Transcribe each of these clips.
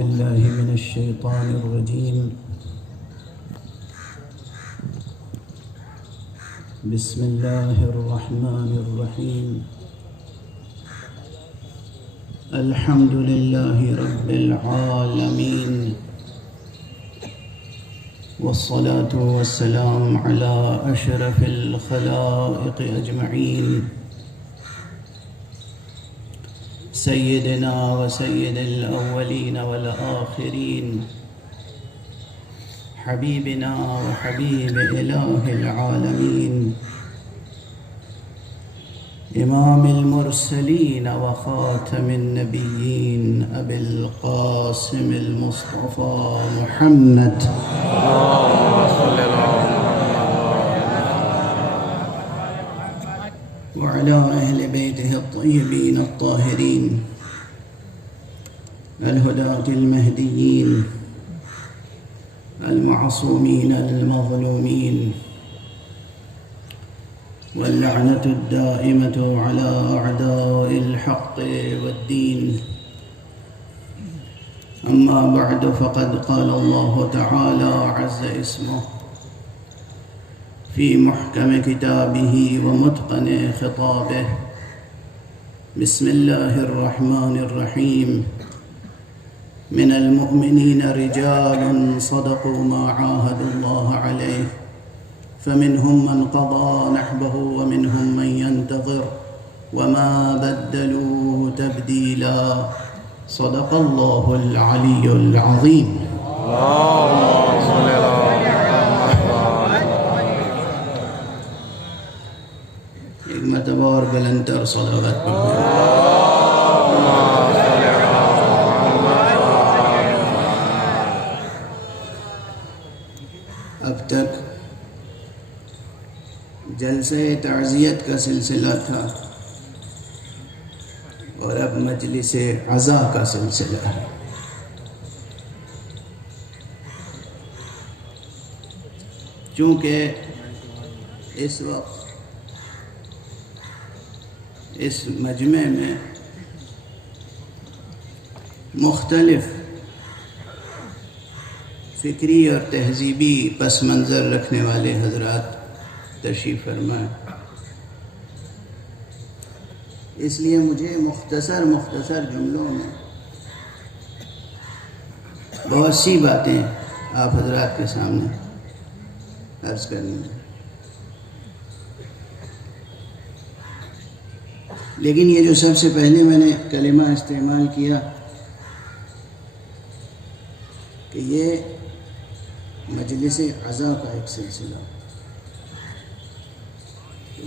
بالله من الشيطان الرجيم. بسم الله الرحمن الرحيم. الحمد لله رب العالمين، والصلاة والسلام على أشرف الخلائق أجمعين، سيدنا وسيد الأولين والآخرين، حبيبنا وحبيب إله العالمين، إمام المرسلين وخاتم النبيين، أبي القاسم المصطفى محمد وعلى أهل بيته الطيبين الطاهرين الهداة المهديين المعصومين المظلومين، واللعنة الدائمة على أعداء الحق والدين. أما بعد، فقد قال الله تعالى عز اسمه في محكم كتابه ومتقن خطابه: بسم الله الرحمن الرحيم. من المؤمنين رجال صدقوا ما عاهدوا الله عليه، فمنهم من قضى نحبه ومنهم من ينتظر وما بدلوا تبديلا. صدق الله العلي العظيم. اللهم صل على ایک مرتبہ اور بلندتر صلوات پڑھیں. اب تک جلسہ تعزیت کا سلسلہ تھا اور اب مجلس عزا کا سلسلہ ہے. چونکہ اس وقت اس مجمع میں مختلف فکری اور تہذیبی پس منظر رکھنے والے حضرات تشریف فرما، اس لیے مجھے مختصر جملوں میں بہت سی باتیں آپ حضرات کے سامنے عرض کرنی ہیں. لیکن یہ جو سب سے پہلے میں نے کلمہ استعمال کیا کہ یہ مجلس عزا کا ایک سلسلہ.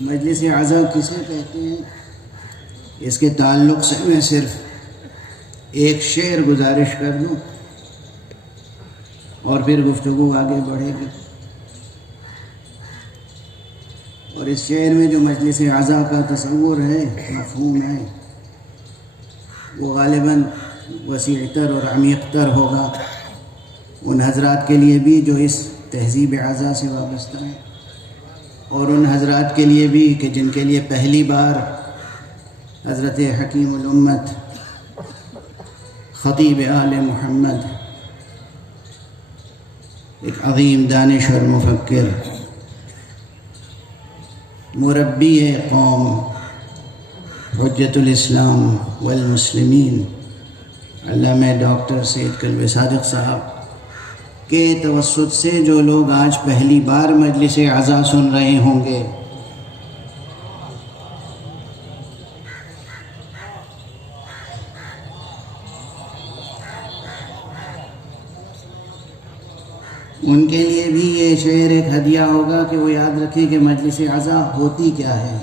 مجلس عزا کسے کہتے ہیں، اس کے تعلق سے میں صرف ایک شعر گزارش کر دوں اور پھر گفتگو آگے بڑھے گی. اور اس شعر میں جو مجلس عزا کا تصور ہے، مفہوم ہے، وہ غالباً وسیع تر اور عمیق تر ہوگا ان حضرات کے لیے بھی جو اس تہذیب عزا سے وابستہ ہیں، اور ان حضرات کے لیے بھی کہ جن کے لیے پہلی بار حضرت حکیم الامت خطیب آل محمد، ایک عظیم دانش اور مفکر، مربی قوم، حجت الاسلام والمسلمین، علامہ ڈاکٹر سید کلب صادق صاحب کے توسط سے جو لوگ آج پہلی بار مجلس عزا سن رہے ہوں گے، ان کے لیے بھی یہ شعر ایک ہدیہ ہوگا کہ وہ یاد رکھیں کہ مجلس عزا ہوتی کیا ہے.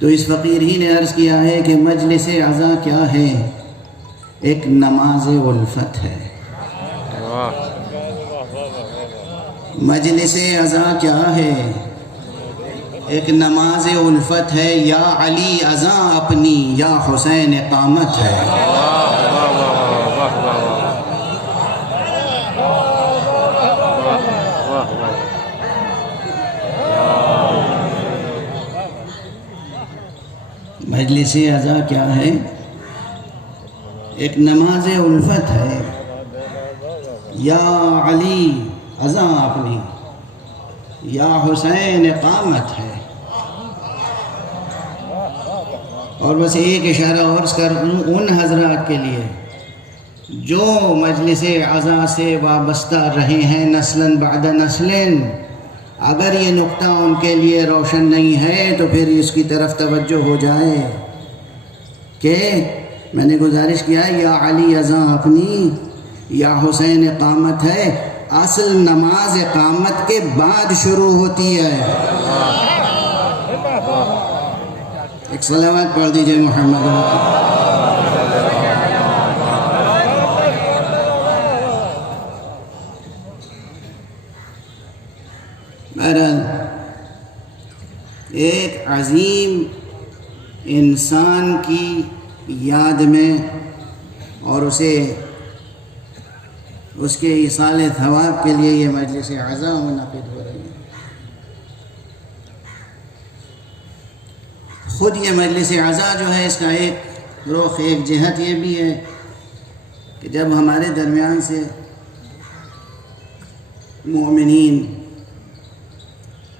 تو اس فقیر ہی نے عرض کیا ہے کہ مجلس عزا کیا ہے، ایک نماز الفت ہے. مجلس عزا کیا ہے، ایک نماز الفت ہے. یا علی عزا اپنی، یا حسین قامت ہے. مجلس عزا کیا ہے، ایک نماز الفت ہے، یا علی اذاں اپنی، یا حسین اقامت ہے۔ اور بس ایک اشارہ اور کر دوں ان حضرات کے لیے جو مجلس عزا سے وابستہ رہے ہیں نسلاً بعد نسلاً، اگر یہ نقطہ ان کے لیے روشن نہیں ہے تو پھر اس کی طرف توجہ ہو جائے کہ میں نے گزارش کیا یا علی اذاں اپنی، یا حسین اقامت ہے، اصل نماز اقامت کے بعد شروع ہوتی ہے۔ ایک صلوات پڑھ دیجئے محمد۔ بہرحال ایک عظیم انسان کی یاد میں اور اس کے ایصال ثواب کے لیے یہ مجلس عزا منعقد ہو رہی ہے۔ خود یہ مجلس عزا جو ہے اس کا ایک رخ، ایک جہت یہ بھی ہے کہ جب ہمارے درمیان سے مومنین،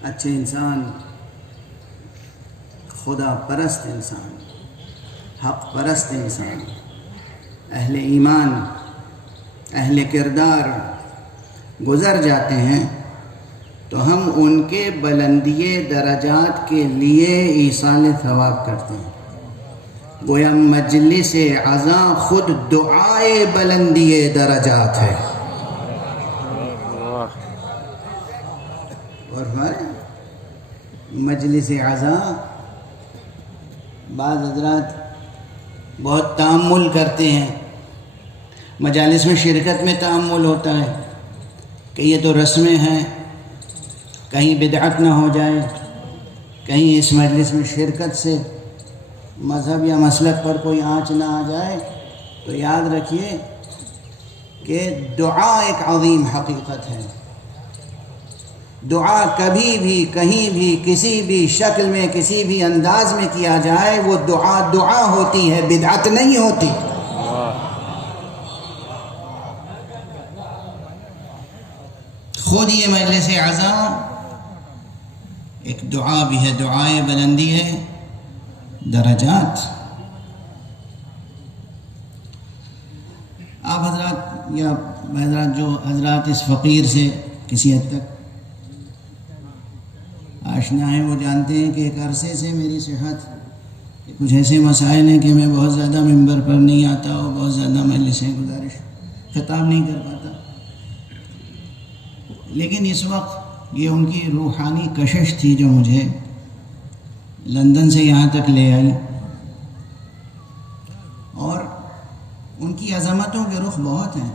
اچھے انسان، خدا پرست انسان، حق پرست انسان، اہل ایمان، اہل کردار گزر جاتے ہیں تو ہم ان کے بلندی درجات کے لیے ایصال ثواب کرتے ہیں۔ گویا مجلس عزا خود دعائے بلندی درجات ہے۔ اور ہمارے مجلس عزا بعض حضرات بہت تأمل کرتے ہیں، مجالس میں شرکت میں تأمل ہوتا ہے کہ یہ تو رسمیں ہیں، کہیں بدعت نہ ہو جائے، کہیں اس مجلس میں شرکت سے مذہب یا مسلک پر کوئی آنچ نہ آ جائے۔ تو یاد رکھیے کہ دعا ایک عظیم حقیقت ہے۔ دعا کبھی بھی، کہیں بھی، کسی بھی شکل میں، کسی بھی انداز میں کیا جائے وہ دعا دعا ہوتی ہے، بدعت نہیں ہوتی۔ خود یہ مجلس عزا ایک دعا بھی ہے، دعائے بلندی ہے درجات۔ آپ حضرات یا حضرات جو حضرات اس فقیر سے کسی حد تک آشنا ہیں وہ جانتے ہیں کہ ایک عرصے سے میری صحت کہ کچھ ایسے مسائل ہیں کہ میں بہت زیادہ ممبر پر نہیں آتا اور بہت زیادہ مجلسیں گزارش خطاب نہیں کر پاتا، لیکن اس وقت یہ ان کی روحانی کشش تھی جو مجھے لندن سے یہاں تک لے آئی، اور ان کی عظمتوں کے رخ بہت ہیں،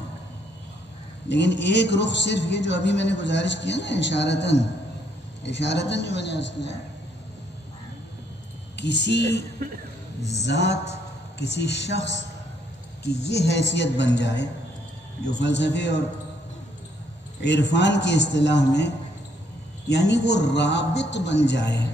لیکن ایک رخ صرف یہ جو ابھی میں نے گزارش کیا نا اشارتاً جو میں نے عرض کیا، کسی ذات، کسی شخص کی یہ حیثیت بن جائے جو فلسفے اور عرفان کی اصطلاح میں یعنی وہ رابط بن جائے،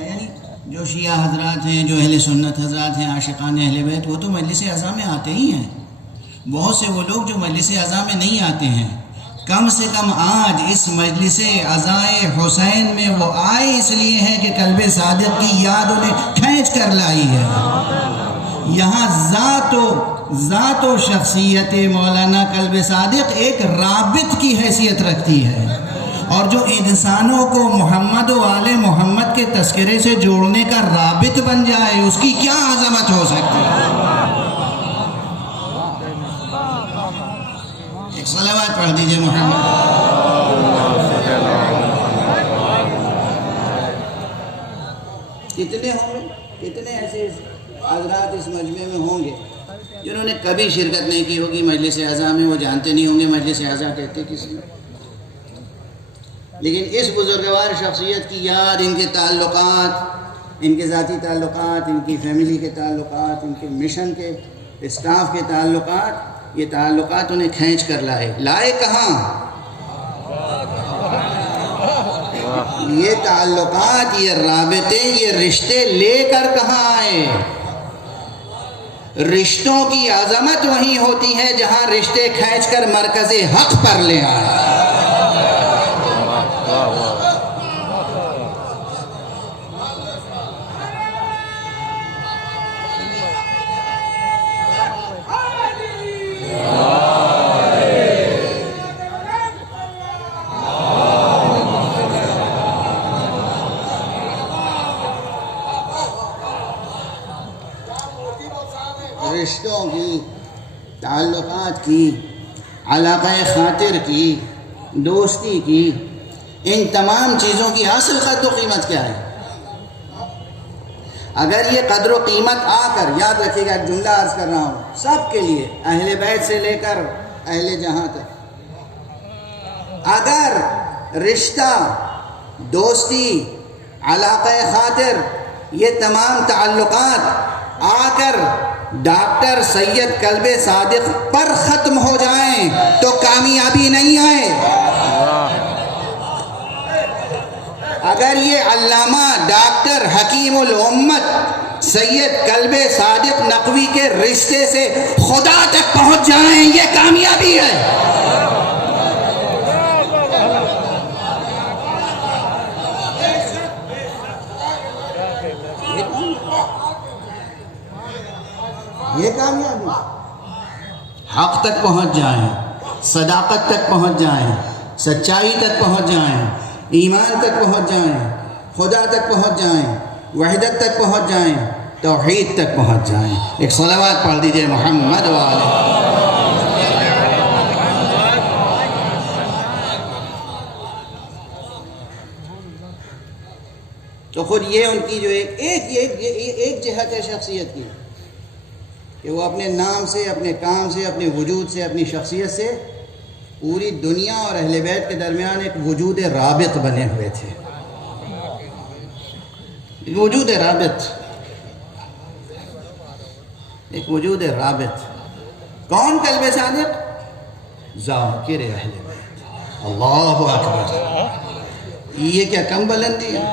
یعنی جو شیعہ حضرات ہیں، جو اہل سنت حضرات ہیں، عاشقان اہل بیت، وہ تو مجلس عزا میں آتے ہی ہیں۔ بہت سے وہ لوگ جو مجلس عزا میں نہیں آتے ہیں، کم سے کم آج اس مجلس عزائے حسین میں وہ آئے اس لیے ہیں کہ قلب صادق کی یاد انہیں کھینچ کر لائی ہے۔ یہاں ذات و شخصیت مولانا قلب صادق ایک رابط کی حیثیت رکھتی ہے، اور جو انسانوں کو محمد و آل محمد کے تذکرے سے جوڑنے کا رابط بن جائے اس کی کیا عظمت ہو سکتی ہے۔ ایک صلوات پڑھ دیجئے محمد۔ کتنے ہوں گے، کتنے ایسے حضرات اس مجمع میں ہوں گے جنہوں نے کبھی شرکت نہیں کی ہوگی مجلس عزا میں، وہ جانتے نہیں ہوں گے مجلس عزا کہتے کسی نے، لیکن اس بزرگوار شخصیت کی یاد، ان کے تعلقات، ان کے ذاتی تعلقات، ان کی فیملی کے تعلقات، ان کے مشن کے اسٹاف کے تعلقات، یہ تعلقات انہیں کھینچ کر لائے کہاں؟ یہ تعلقات، یہ رابطے، یہ رشتے لے کر کہاں آئے؟ رشتوں کی عظمت وہیں ہوتی ہے جہاں رشتے کھینچ کر مرکز حق پر لے آئے۔ رشتوں کی، تعلقات کی، علاقہ خاطر کی، دوستی کی، ان تمام چیزوں کی اصل قدر و قیمت کیا ہے؟ اگر یہ قدر و قیمت آ کر، یاد رکھیے گا ایک جملہ عرض کر رہا ہوں سب کے لیے، اہل بیت سے لے کر اہل جہاں تک، اگر رشتہ، دوستی، علاقہ خاطر، یہ تمام تعلقات آ کر ڈاکٹر سید کلب صادق پر ختم ہو جائیں تو کامیابی نہیں آئے۔ اگر یہ علامہ ڈاکٹر حکیم الامت سید کلب صادق نقوی کے رشتے سے خدا تک پہنچ جائیں، یہ کامیابی ہے۔ یہ کامیابی، حق تک پہنچ جائیں، صداقت تک پہنچ جائیں، سچائی تک پہنچ جائیں، ایمان تک پہنچ جائیں، خدا تک پہنچ جائیں، وحدت تک پہنچ جائیں، توحید تک پہنچ جائیں۔ ایک صلوات پڑھ دیجئے محمد وآلہ۔ تو خود یہ ان کی جو ایک جہت ہے شخصیت کی کہ وہ اپنے نام سے، اپنے کام سے، اپنے وجود سے، اپنی شخصیت سے پوری دنیا اور اہل بیت کے درمیان ایک وجود رابط بنے ہوئے تھے۔ وجود رابط، ایک وجود رابط۔ کون کلب صادق؟ ذاکر اہل بیت۔ اللہ اکبر، یہ کیا کم بلندی ہے؟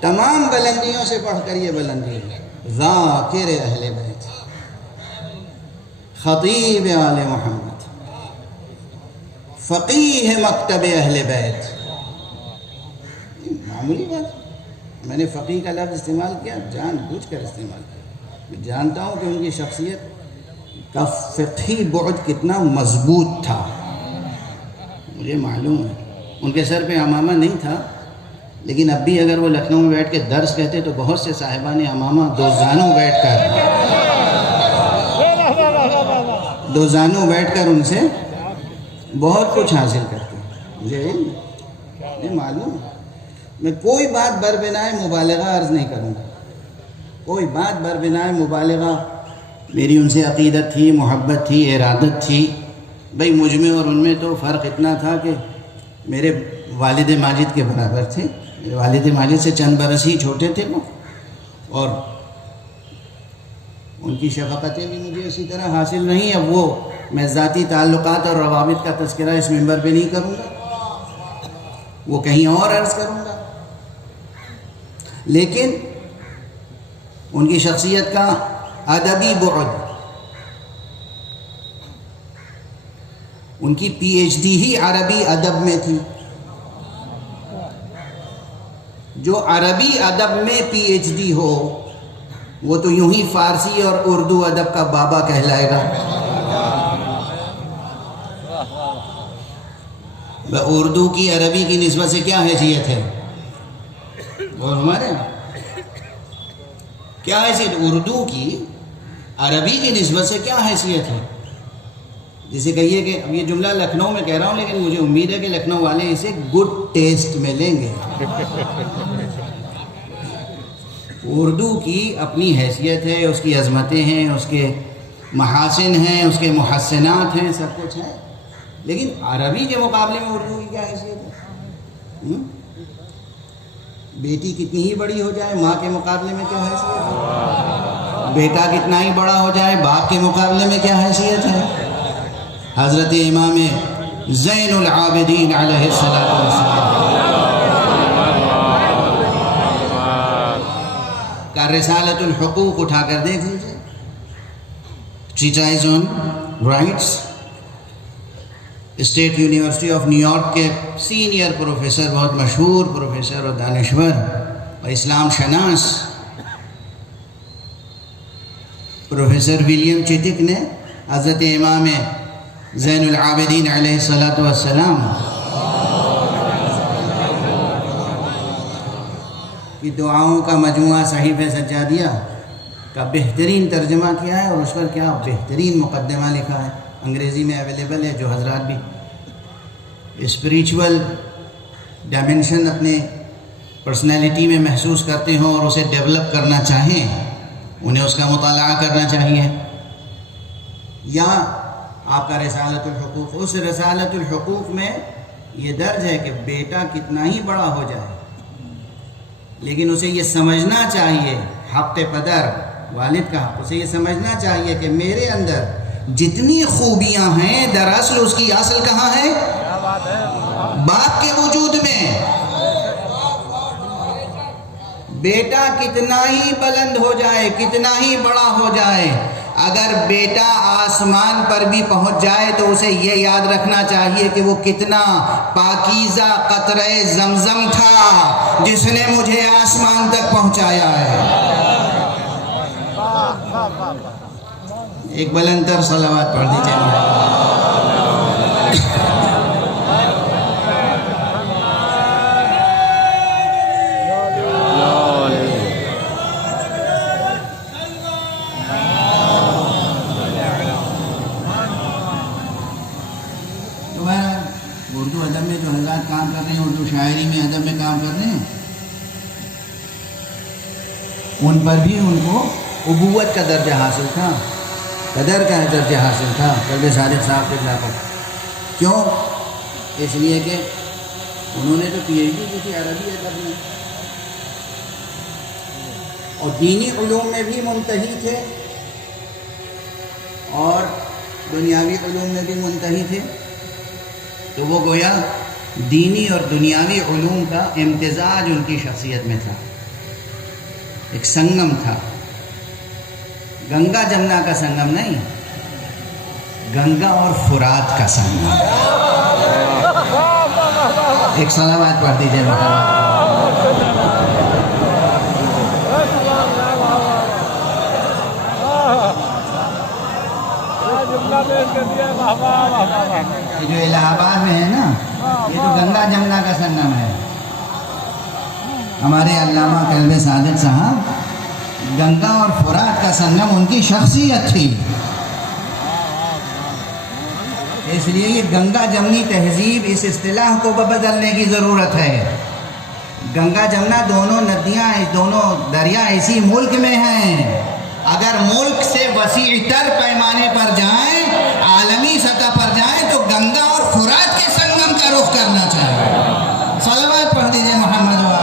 تمام بلندیوں سے بڑھ کر یہ بلندی ہے۔ ذاکر اہل بیت، خطیب آل محمد، فقیہ مکتب اہل بیت۔ معمولی بات، میں نے فقیہ کا لفظ استعمال کیا، جان بوجھ کر استعمال کیا۔ میں جانتا ہوں کہ ان کی شخصیت کا فقہی بعد کتنا مضبوط تھا، مجھے معلوم ہے۔ ان کے سر پہ عمامہ نہیں تھا، لیکن اب بھی اگر وہ لکھنؤ میں بیٹھ کے درس کہتے تو بہت سے صاحبان عمامہ دو زانوں بیٹھ کر ان سے بہت کچھ حاصل کرتے ہیں۔ مجھے معلوم ہے۔ میں کوئی بات بربنائے مبالغہ عرض نہیں کروں گا، کوئی بات بربنائے مبالغہ۔ میری ان سے عقیدت تھی، محبت تھی، ارادت تھی۔ بھئی مجھ میں اور ان میں تو فرق اتنا تھا کہ میرے والد ماجد کے برابر تھے، میرے والد ماجد سے چند برس ہی چھوٹے تھے وہ، اور ان کی شفقتیں بھی مجھے اسی طرح حاصل نہیں۔ اب وہ میں ذاتی تعلقات اور روابط کا تذکرہ اس منبر پہ نہیں کروں گا، وہ کہیں اور عرض کروں گا۔ لیکن ان کی شخصیت کا ادبی بعد، ان کی پی ایچ ڈی ہی عربی ادب میں تھی۔ جو عربی ادب میں پی ایچ ڈی ہو وہ تو یوں ہی فارسی اور اردو ادب کا بابا کہلائے گا۔ اردو کی عربی کی نسبت سے کیا حیثیت ہے؟ اور ہمارے کیا حیثیت؟ اردو کی عربی کی نسبت سے کیا حیثیت ہے؟ جسے کہیے کہ اب یہ جملہ لکھنؤ میں کہہ رہا ہوں، لیکن مجھے امید ہے کہ لکھنؤ والے اسے گڈ ٹیسٹ میں لیں گے۔ اردو کی اپنی حیثیت ہے، اس کی عظمتیں ہیں، اس کے محاسن ہیں، اس کے محسنات ہیں، سب کچھ ہے، لیکن عربی کے مقابلے میں اردو کی کیا حیثیت ہے؟ بیٹی کتنی ہی بڑی ہو جائے ماں کے مقابلے میں کیا حیثیت ہے؟ بیٹا کتنا ہی بڑا ہو جائے باپ کے مقابلے میں کیا حیثیت ہے؟ حضرت امام زین العابدین علیہ السلام رسالۃ الحقوق اٹھا کر دیکھ لیجیے، treatise on rights, state university of new York کے سینئر پروفیسر، بہت مشہور پروفیسر اور دانشور اور اسلام شناس پروفیسر ولیم چٹک نے حضرت امام زین العابدین علیہ السلام کی دعاؤں کا مجموعہ صحیفہ سجادیہ کا بہترین ترجمہ کیا ہے، اور اس پر کیا بہترین مقدمہ لکھا ہے، انگریزی میں اویلیبل ہے، جو حضرات بھی اسپریچول ڈائمنشن اپنے پرسنالٹی میں محسوس کرتے ہوں اور اسے ڈیولپ کرنا چاہیں، انہیں اس کا مطالعہ کرنا چاہیے۔ یا آپ کا رسالۃ الحقوق، اس رسالۃ الحقوق میں یہ درج ہے کہ بیٹا کتنا ہی بڑا ہو جائے لیکن اسے یہ سمجھنا چاہیے، حق پدر والد کا حق، اسے یہ سمجھنا چاہیے کہ میرے اندر جتنی خوبیاں ہیں دراصل اس کی اصل کہاں ہے؟ باپ کے وجود میں۔ بیٹا کتنا ہی بلند ہو جائے، کتنا ہی بڑا ہو جائے، اگر بیٹا آسمان پر بھی پہنچ جائے تو اسے یہ یاد رکھنا چاہیے کہ وہ کتنا پاکیزہ قطرہ زمزم تھا جس نے مجھے آسمان تک پہنچایا ہے۔ ایک بلند تر صلوات پڑھ دیجیے۔ اردو ادب میں جو حضرات کام کر رہے ہیں، اردو شاعری میں ادب میں کام کر رہے ہیں، ان پر بھی ان کو ابوت کا درجہ حاصل تھا، قدر کا درجہ حاصل تھا قلب صادق صاحب کے خلاف۔ کیوں؟ اس لیے کہ انہوں نے تو پی ایچ ڈی کی تھی عربی ادب میں، اور دینی علوم میں بھی منتہی تھے اور دنیاوی علوم میں بھی منتہی تھے، تو وہ گویا دینی اور دنیاوی علوم کا امتزاج ان کی شخصیت میں تھا، ایک سنگم تھا، گنگا جمنا کا سنگم نہیں، گنگا اور فرات کا سنگم۔ ایک صلوات پڑھ دیجیے محترم۔ یہ جو الہ آباد میں ہے نا، یہ تو گنگا جمنا کا سنگم ہے۔ ہمارے علامہ قلب صادق صاحب گنگا اور فرات کا سنگم ان کی شخصیت تھی، اس لیے یہ گنگا جمنی تہذیب اس اصطلاح کو بدلنے کی ضرورت ہے۔ گنگا جمنا دونوں ندیاں، دونوں دریا اسی ملک میں ہیں، اگر ملک سے وسیع تر پیمانے پر جائیں، عالمی سطح پر جائیں تو گنگا اور فرات کے سنگم کا رخ کرنا چاہیے۔ صلوات پڑھ دیجیے محمد والے۔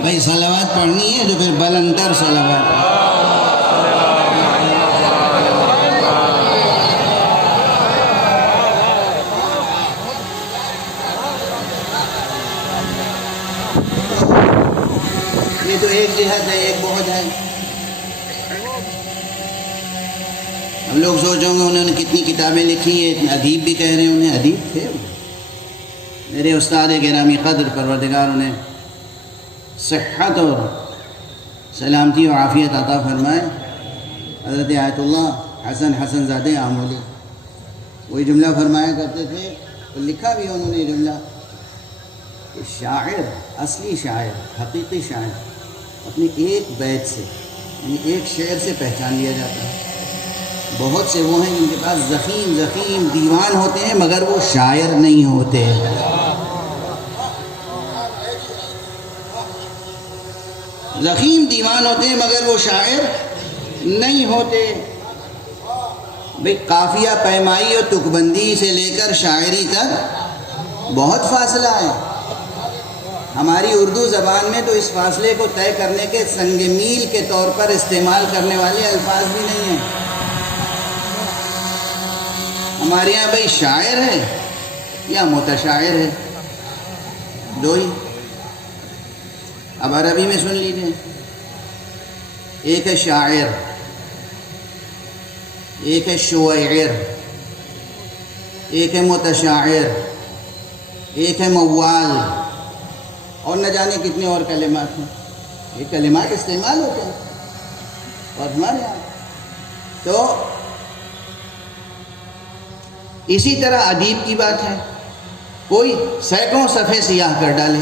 بھائی صلوات پڑھنی ہے تو پھر بلندر صلوات۔ یہ تو ایک جہت ہے، ایک بہت ہے۔ ہم لوگ سوچوں گے انہوں نے کتنی کتابیں لکھی ہیں، ادیب بھی کہہ رہے ہیں، انہیں ادیب تھے۔ میرے استاد گرامی قدر پروردگار انہیں صحت اور سلامتی و عافیت عطا فرمائے، حضرت آیت اللہ حسن زادہ آمولی وہی جملہ فرمایا کرتے تھے، تو لکھا بھی انہوں نے یہ جملہ کہ شاعر، اصلی شاعر، حقیقی شاعر اپنی ایک بیت سے، یعنی ایک شعر سے پہچان لیا جاتا ہے۔ بہت سے وہ ہیں جن کے پاس ضخیم دیوان ہوتے ہیں مگر وہ شاعر نہیں ہوتے۔ ضخیم دیوان ہوتے ہیں مگر وہ شاعر نہیں ہوتے۔ بھئی قافیہ پیمائی اور تک بندی سے لے کر شاعری تک بہت فاصلہ ہے۔ ہماری اردو زبان میں تو اس فاصلے کو طے کرنے کے سنگ میل کے طور پر استعمال کرنے والے الفاظ بھی نہیں ہیں۔ ہمارے یہاں بھائی شاعر ہے یا متشاعر ہے، دو ہی۔ اب عربی میں سن لیجیے، ایک ہے شاعر، ایک ہے شویعر، ایک ہے متشاعر، ایک ہے موال، اور نہ جانے کتنے اور کلمات ہیں۔ یہ کلمات استعمال ہوتے ہیں اور ہمارے یہاں تو اسی طرح ادیب کی بات ہے، کوئی سینکڑوں صفحے سیاہ کر ڈالے،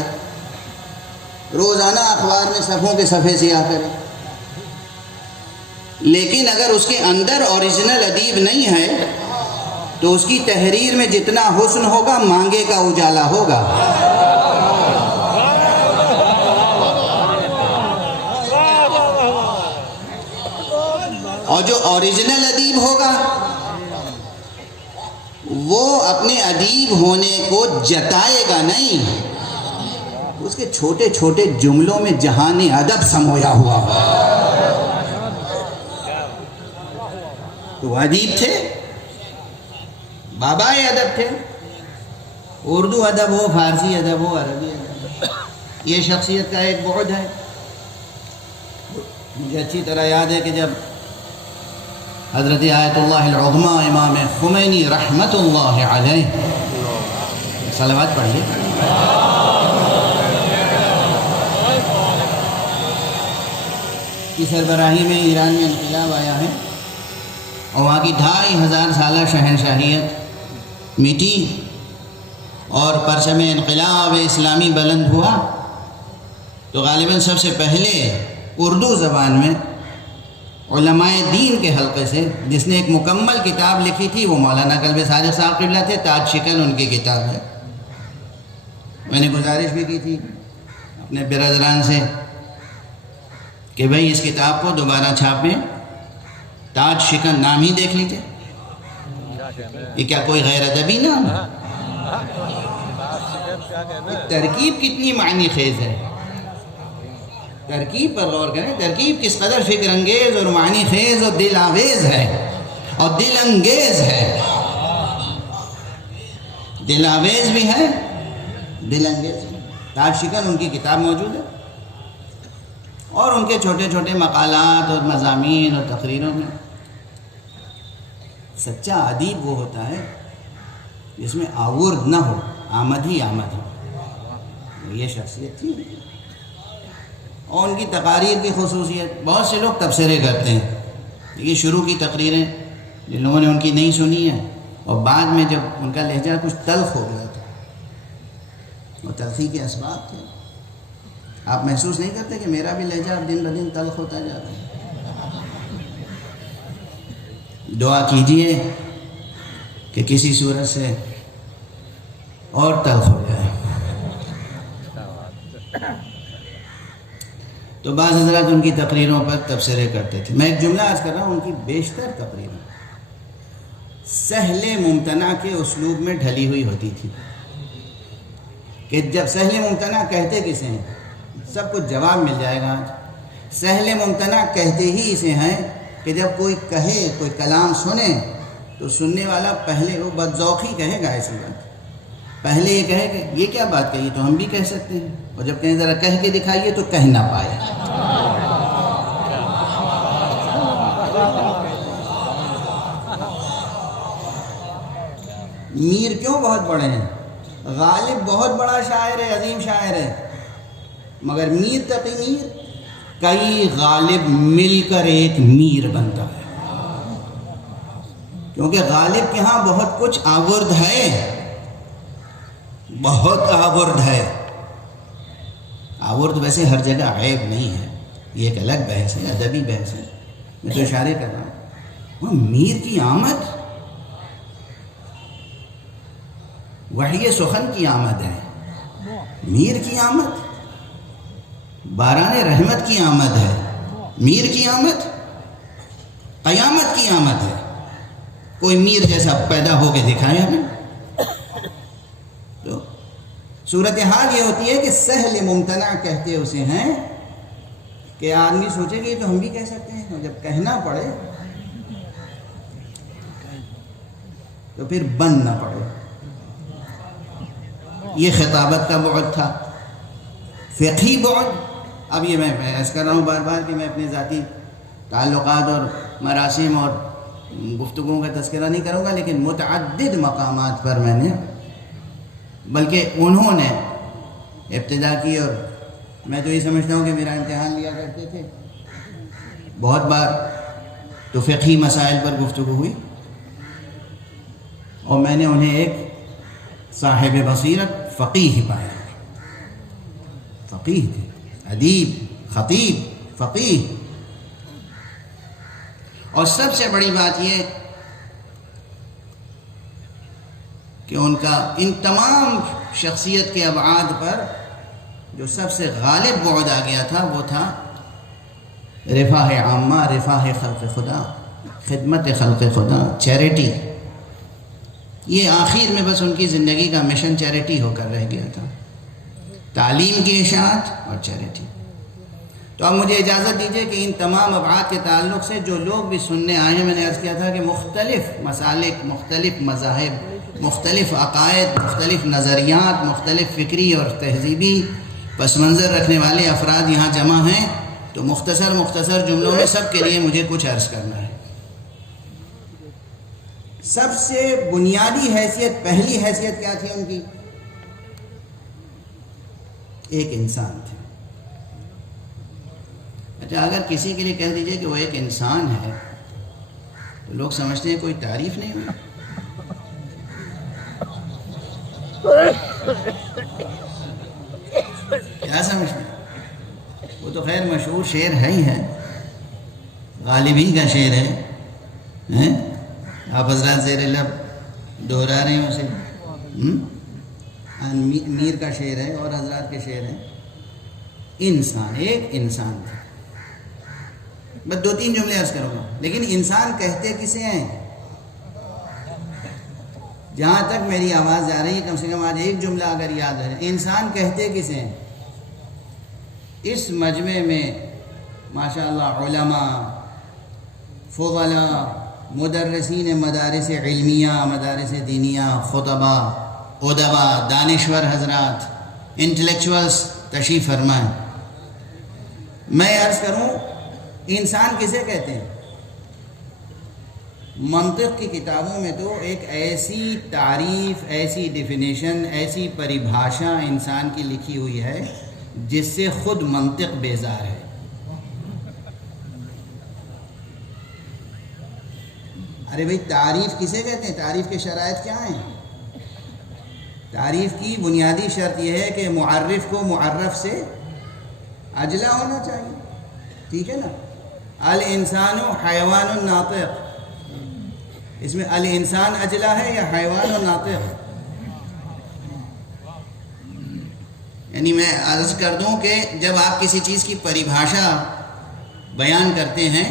روزانہ اخبار میں صفحوں کے صفحے سیاہ کرے، لیکن اگر اس کے اندر اوریجنل ادیب نہیں ہے تو اس کی تحریر میں جتنا حسن ہوگا مانگے کا اجالا ہوگا۔ اور جو اوریجنل ادیب ہوگا وہ اپنے ادیب ہونے کو جتائے گا نہیں، اس کے چھوٹے چھوٹے جملوں میں جہان ادب سمویا ہوا ہوگا۔ تو ادیب تھے، بابا ادب تھے، اردو ادب ہو، فارسی ادب ہو، عربی ادب، یہ شخصیت کا ایک بعد ہے۔ مجھے اچھی طرح یاد ہے کہ جب حضرت آیت اللہ العظمیٰ امام خمینی رحمت اللہ علیہ، صلوات پڑھیے، کی سربراہی میں ایران میں انقلاب آیا ہے اور وہاں کی 2500 سالہ شہنشاہیت مٹی اور پرچم انقلاب اسلامی بلند ہوا، تو غالباً سب سے پہلے اردو زبان میں علماء دین کے حلقے سے جس نے ایک مکمل کتاب لکھی تھی وہ مولانا قلب صادق صاحب قبلہ تھے، تاج شکن ان کی کتاب ہے۔ میں نے گزارش بھی کی تھی اپنے برادران سے کہ بھئی اس کتاب کو دوبارہ چھاپیں، تاج شکن نام ہی دیکھ لیجئے، یہ کیا کوئی غیر ادبی نام ہے؟ ترکیب کتنی معنی خیز ہے، ترکیب پر غور کریں، ترکیب کس قدر فکر انگیز اور معنی خیز اور دل آویز ہے اور دل انگیز ہے، دل آویز بھی ہے، دل انگیز بھی۔ تاج شکن ان کی کتاب موجود ہے اور ان کے چھوٹے چھوٹے مقالات اور مضامین اور تقریروں میں سچا ادیب وہ ہوتا ہے جس میں آورد نہ ہو، آمد ہی آمد ہو، یہ شخصیت تھی۔ اور ان کی تقاریر کی خصوصیت، بہت سے لوگ تبصرے کرتے ہیں، یہ شروع کی تقریریں جن لوگوں نے ان کی نہیں سنی ہے اور بعد میں جب ان کا لہجہ کچھ تلخ ہو گیا تھا، وہ تلخی کے اسباب تھے۔ آپ محسوس نہیں کرتے کہ میرا بھی لہجہ دن بدن تلخ ہوتا جا رہا ہے؟ دعا کیجئے کہ کسی صورت سے اور تلخ ہو جائے۔ تو بعض حضرات ان کی تقریروں پر تبصرے کرتے تھے۔ میں ایک جملہ عرض کر رہا ہوں، ان کی بیشتر تقریریں سہل ممتنع کے اسلوب میں ڈھلی ہوئی ہوتی تھی کہ جب سہل ممتنع کہتے کسے ہیں، سب کچھ جواب مل جائے گا۔ آج سہل ممتنع کہتے ہی اسے ہیں کہ جب کوئی کہے، کوئی کلام سنے تو سننے والا پہلے وہ بدذوقی کہے گا، ایسی بات پہلے یہ کہے کہ یہ کیا بات کہی، تو ہم بھی کہہ سکتے ہیں، اور جب کہیں ذرا کہہ کے دکھائیے تو کہہ نہ پائے۔ میر کیوں بہت بڑے ہیں؟ غالب بہت بڑا شاعر ہے، عظیم شاعر ہے، مگر میر تقی میر، کئی غالب مل کر ایک میر بنتا ہے، کیونکہ غالب کے ہاں بہت کچھ آورد ہے، بہت آورد ہے۔ آورد ویسے ہر جگہ عیب نہیں ہے، یہ ایک الگ بحث ہے، ادبی بحث ہے، میں تو اشارے کر رہا ہوں۔ وہ میر کی آمد وحی سخن کی آمد ہے، میر کی آمد باران رحمت کی آمد ہے، میر کی آمد قیامت کی آمد ہے۔ کوئی میر جیسا پیدا ہو کے دکھائے ہمیں۔ تو صورتحال یہ ہوتی ہے کہ سہل ممتنع کہتے اسے ہیں کہ آدمی سوچے کہ یہ تو ہم بھی کہہ سکتے ہیں، اور جب کہنا پڑے تو پھر بند نہ پڑے. یہ خطابت کا بعد تھا. فقہی بعد، اب یہ میں بحث کر رہا ہوں بار بار کہ میں اپنے ذاتی تعلقات اور مراسم اور گفتگوؤں کا تذکرہ نہیں کروں گا، لیکن متعدد مقامات پر میں نے، بلکہ انہوں نے ابتدا کی، اور میں تو یہ سمجھتا ہوں کہ میرا امتحان لیا کرتے تھے بہت بار، تو فقہی مسائل پر گفتگو ہوئی اور میں نے انہیں ایک صاحب بصیرت فقیہ پایا. فقیہ تھے، ادیب، خطیب، فقیہ. اور سب سے بڑی بات یہ کہ ان کا ان تمام شخصیت کے ابعاد پر جو سب سے غالب بعد آ گیا تھا وہ تھا رفاہ عامہ، رفاہ خلق خدا، خدمت خلق خدا، چیریٹی. یہ آخر میں بس ان کی زندگی کا مشن چیریٹی ہو کر رہ گیا تھا، تعلیم کی اشاعت اور چیریٹی. تو اب مجھے اجازت دیجیے کہ ان تمام ابعاد کے تعلق سے جو لوگ بھی سننے آئے ہیں، میں نے عرض کیا تھا کہ مختلف مسالک، مختلف مذاہب، مختلف عقائد، مختلف نظریات، مختلف فکری اور تہذیبی پس منظر رکھنے والے افراد یہاں جمع ہیں. تو مختصر جملوں میں سب کے لیے مجھے کچھ عرض کرنا ہے. سب سے بنیادی حیثیت، پہلی حیثیت کیا تھی ان کی؟ ایک انسان تھے. اچھا، اگر کسی کے لیے کہہ دیجئے کہ وہ ایک انسان ہے تو لوگ سمجھتے ہیں کوئی تعریف نہیں ہوئی. کیا سمجھتے ہیں؟ وہ تو خیر مشہور شعر ہے ہی ہے، غالبی کا شعر ہے. آپ حضرات زیر لب دہرا رہے ہیں اسے. میر کا شعر ہے اور حضرات کے شعر ہیں. انسان، ایک انسان تھا. بس 2-3 جملے عرض کروں گا. لیکن انسان کہتے کسے ہیں؟ جہاں تک میری آواز جا رہی ہے، کم سے کم آج ایک جملہ اگر یاد ہے، انسان کہتے کسے ہیں؟ اس مجمع میں ماشاءاللہ علماء، فضلاء، مدرسین مدارس علمیہ، مدارس دینیہ، خطباء، ادباء، دانشور حضرات، انٹلیکچوئلز تشریف فرمائیں. میں عرض کروں انسان کسے کہتے ہیں؟ منطق کی کتابوں میں تو ایک ایسی تعریف، ایسی ڈیفینیشن، ایسی پریبھاشا انسان کی لکھی ہوئی ہے جس سے خود منطق بیزار ہے. ارے بھئی، تعریف کسے کہتے ہیں؟ تعریف کے شرائط کیا ہیں؟ تعریف کی بنیادی شرط یہ ہے کہ معرف کو معرف سے اجلا ہونا چاہیے. ٹھیک ہے نا؟ الانسان حیوان ناطق، اس میں الانسان اجلا ہے یا حیوان ناطق؟ یعنی میں عرض کر دوں کہ جب آپ کسی چیز کی پریبھاشا بیان کرتے ہیں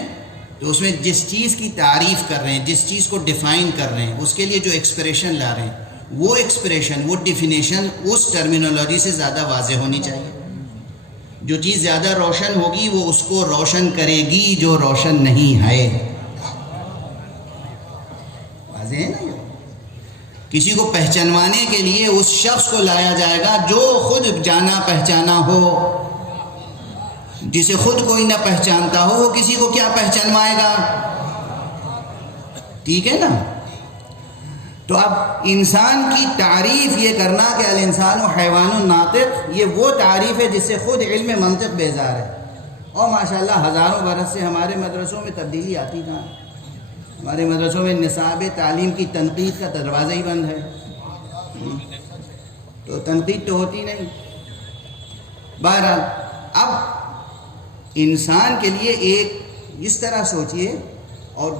تو اس میں جس چیز کی تعریف کر رہے ہیں، جس چیز کو ڈیفائن کر رہے ہیں، اس کے لیے جو ایکسپریشن لا رہے ہیں، وہ ایکسپریشن، وہ ڈیفینیشن اس ٹرمینالوجی سے زیادہ واضح ہونی چاہیے. جو چیز زیادہ روشن ہوگی وہ اس کو روشن کرے گی جو روشن نہیں ہے. واضح ہے نا؟ کسی کو پہچانوانے کے لیے اس شخص کو لایا جائے گا جو خود جانا پہچانا ہو. جسے خود کوئی نہ پہچانتا ہو وہ کسی کو کیا پہچانوائے گا؟ ٹھیک ہے نا؟ تو اب انسان کی تعریف یہ کرنا کہ الانسان حیوان ناطق، یہ وہ تعریف ہے جس سے خود علم منطق بیزار ہے. اور ماشاءاللہ ہزاروں برس سے ہمارے مدرسوں میں تبدیلی آتی کہاں؟ ہمارے مدرسوں میں نصاب تعلیم کی تنقید کا دروازہ ہی بند ہے. تو تنقید تو ہوتی نہیں. بہرحال اب انسان کے لیے ایک اس طرح سوچئے، اور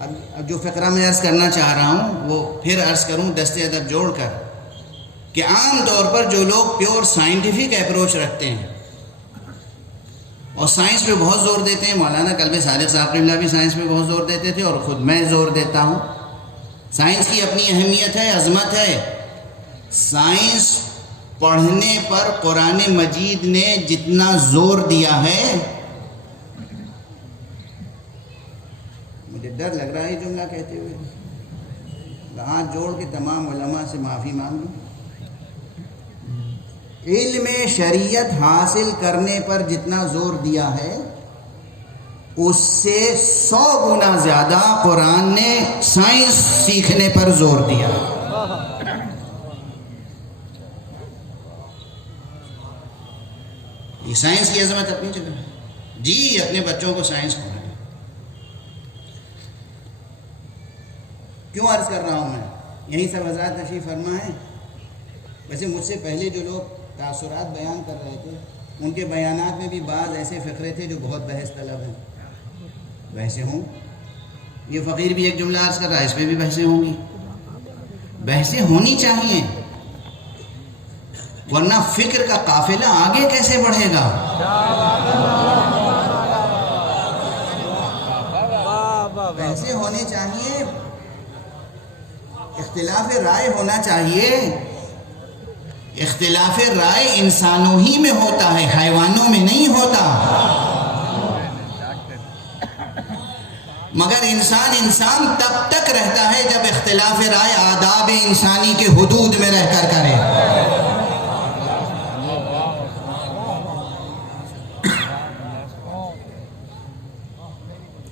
اب جو فقرہ میں عرض کرنا چاہ رہا ہوں وہ پھر عرض کروں دست ادب جوڑ کر، کہ عام طور پر جو لوگ پیور سائنٹیفک اپروچ رکھتے ہیں اور سائنس پہ بہت زور دیتے ہیں، مولانا قلب صادق صاحب قبلہ بھی سائنس پہ بہت زور دیتے تھے اور خود میں زور دیتا ہوں. سائنس کی اپنی اہمیت ہے، عظمت ہے. سائنس پڑھنے پر قرآن مجید نے جتنا زور دیا ہے، مجھے ڈر لگ رہا ہے یہ جملہ کہتے ہوئے، ہاتھ جوڑ کے تمام علماء سے معافی مانگی. علم شریعت حاصل کرنے پر جتنا زور دیا ہے اس سے 100 گنا زیادہ قرآن نے سائنس سیکھنے پر زور دیا. یہ سائنس کی عظمت اپنی جگہ ہے. جی اپنے بچوں کو سائنس پڑھائیں. کیوں عرض کر رہا ہوں میں؟ یہی سب حضرات تشریف فرما ہے. ویسے مجھ سے پہلے جو لوگ تاثرات بیان کر رہے تھے ان کے بیانات میں بھی بعض ایسے فقرے تھے جو بہت بحث طلب ہیں. بحثیں ہوں. یہ فقیر بھی ایک جملہ عرض کر رہا ہے، اس پہ بھی بحثیں ہوں گی. بحثیں ہونی چاہیے، ورنہ فکر کا قافلہ آگے کیسے بڑھے گا؟ بحثیں ہونی چاہیے، اختلاف رائے ہونا چاہیے. اختلاف رائے انسانوں ہی میں ہوتا ہے، حیوانوں میں نہیں ہوتا. مگر انسان تب تک رہتا ہے جب اختلاف رائے آداب انسانی کے حدود میں رہ کر کرے.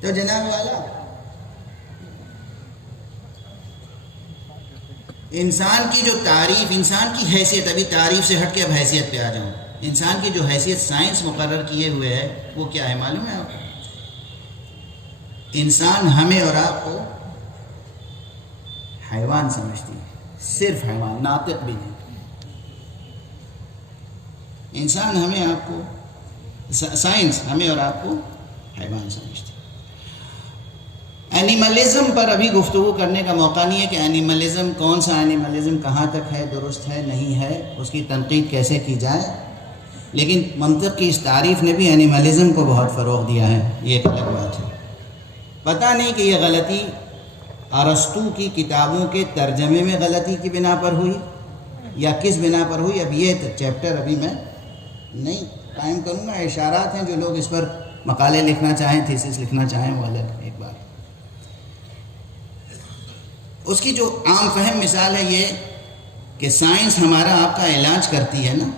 تو جناب والا، انسان کی جو تعریف، انسان کی حیثیت، ابھی تعریف سے ہٹ کے اب حیثیت پہ آ جاؤں. انسان کی جو حیثیت سائنس مقرر کیے ہوئے ہے وہ کیا ہے معلوم ہے آپ کو؟ انسان ہمیں اور آپ کو حیوان سمجھتی ہے، صرف حیوان، ناطق بھی نہیں. انسان ہمیں آپ کو، سائنس ہمیں اور آپ کو حیوان سمجھتی ہے. اینیملزم پر ابھی گفتگو کرنے کا موقع نہیں ہے کہ اینیملزم کون سا اینیملزم کہاں تک ہے، درست ہے نہیں ہے، اس کی تنقید کیسے کی جائے. لیکن منطق کی اس تعریف نے بھی اینیملزم کو بہت فروغ دیا ہے. یہ ایک الگ بات ہے. پتہ نہیں کہ یہ غلطی ارسطو کی کتابوں کے ترجمے میں غلطی کی بنا پر ہوئی یا کس بنا پر ہوئی. اب یہ چیپٹر ابھی میں نہیں قائم کروں گا. اشارات ہیں، جو لوگ اس پر مقالے لکھنا چاہیں، تھیسس لکھنا چاہیں، وہ الگ ایک بات. اس کی جو عام فہم مثال ہے یہ کہ سائنس ہمارا آپ کا علاج کرتی ہے نا.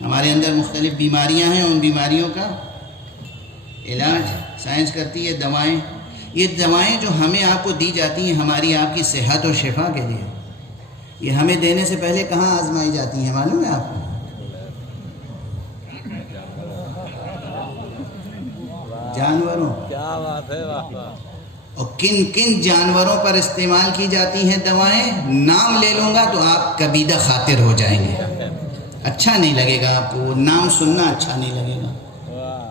ہمارے اندر مختلف بیماریاں ہیں، ان بیماریوں کا علاج سائنس کرتی ہے. دوائیں، یہ دوائیں جو ہمیں آپ کو دی جاتی ہیں ہماری آپ کی صحت و شفا کے لیے، یہ ہمیں دینے سے پہلے کہاں آزمائی جاتی ہیں معلوم ہے آپ کو؟ جانوروں. کیا بات ہے. اور کن کن جانوروں پر استعمال کی جاتی ہیں دوائیں، نام لے لوں گا تو آپ کبیدہ خاطر ہو جائیں گے. اچھا نہیں لگے گا آپ کو، نام سننا اچھا نہیں لگے گا،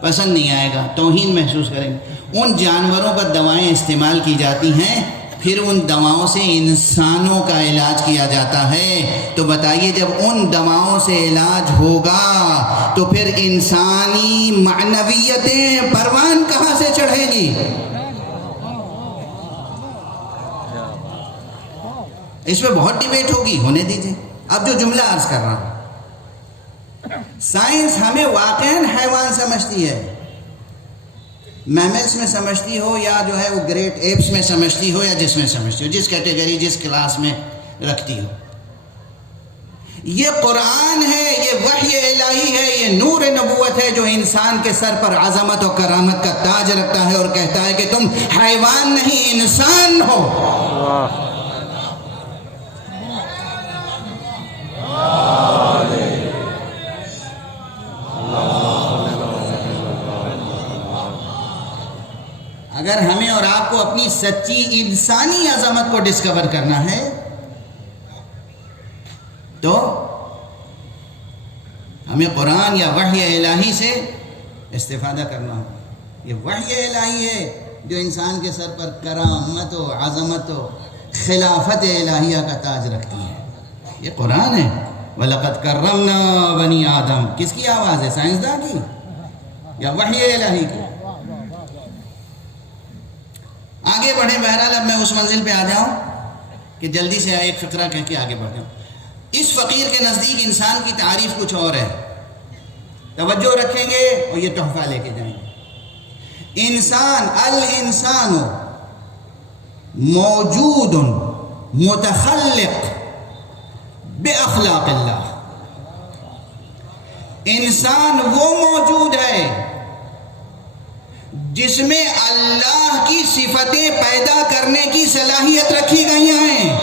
پسند نہیں آئے گا، توہین محسوس کریں گے. ان جانوروں پر دوائیں استعمال کی جاتی ہیں، پھر ان دواؤں سے انسانوں کا علاج کیا جاتا ہے. تو بتائیے جب ان دواؤں سے علاج ہوگا تو پھر انسانی معنویتیں پروان کہاں سے چڑھے گی؟ اس پہ بہت ڈیبیٹ ہوگی، ہونے دیجیے. اب جو جملہ عرض کر رہا ہوں، سائنس ہمیں واقعاً حیوان سمجھتی ہے، میملس میں سمجھتی ہو یا جو ہے وہ گریٹ ایپس میں سمجھتی ہو یا جس میں سمجھتی ہو، جس کیٹیگری جس کلاس میں رکھتی ہو. یہ قرآن ہے، یہ وحی الہی ہے، یہ نور نبوت ہے جو انسان کے سر پر عظمت و کرامت کا تاج رکھتا ہے اور کہتا ہے کہ تم حیوان نہیں انسان ہو. اگر ہمیں اور آپ کو اپنی سچی انسانی عظمت کو ڈسکور کرنا ہے تو ہمیں قرآن یا وحی الہی سے استفادہ کرنا ہوگا. یہ وحی الہی ہے جو انسان کے سر پر کرامت و عظمت و خلافت الہیہ کا تاج رکھتی ہے. یہ قرآن ہے. وَلَقَدْ كَرَّمْنَا بَنِي آدم. کس کی آواز ہے؟ سائنسداں کی یا وحی الہی کی؟ آگے بڑھیں. بہرحال اب میں اس منزل پہ آ جاؤں کہ جلدی سے ایک فقرہ کہہ کے آگے بڑھ جاؤں. اس فقیر کے نزدیک انسان کی تعریف کچھ اور ہے. توجہ رکھیں گے اور یہ تحفہ لے کے جائیں گے. انسان، الانسان موجود متخلق باخلاق اللہ. انسان وہ موجود ہے جس میں اللہ کی صفتیں پیدا کرنے کی صلاحیت رکھی گئی ہیں.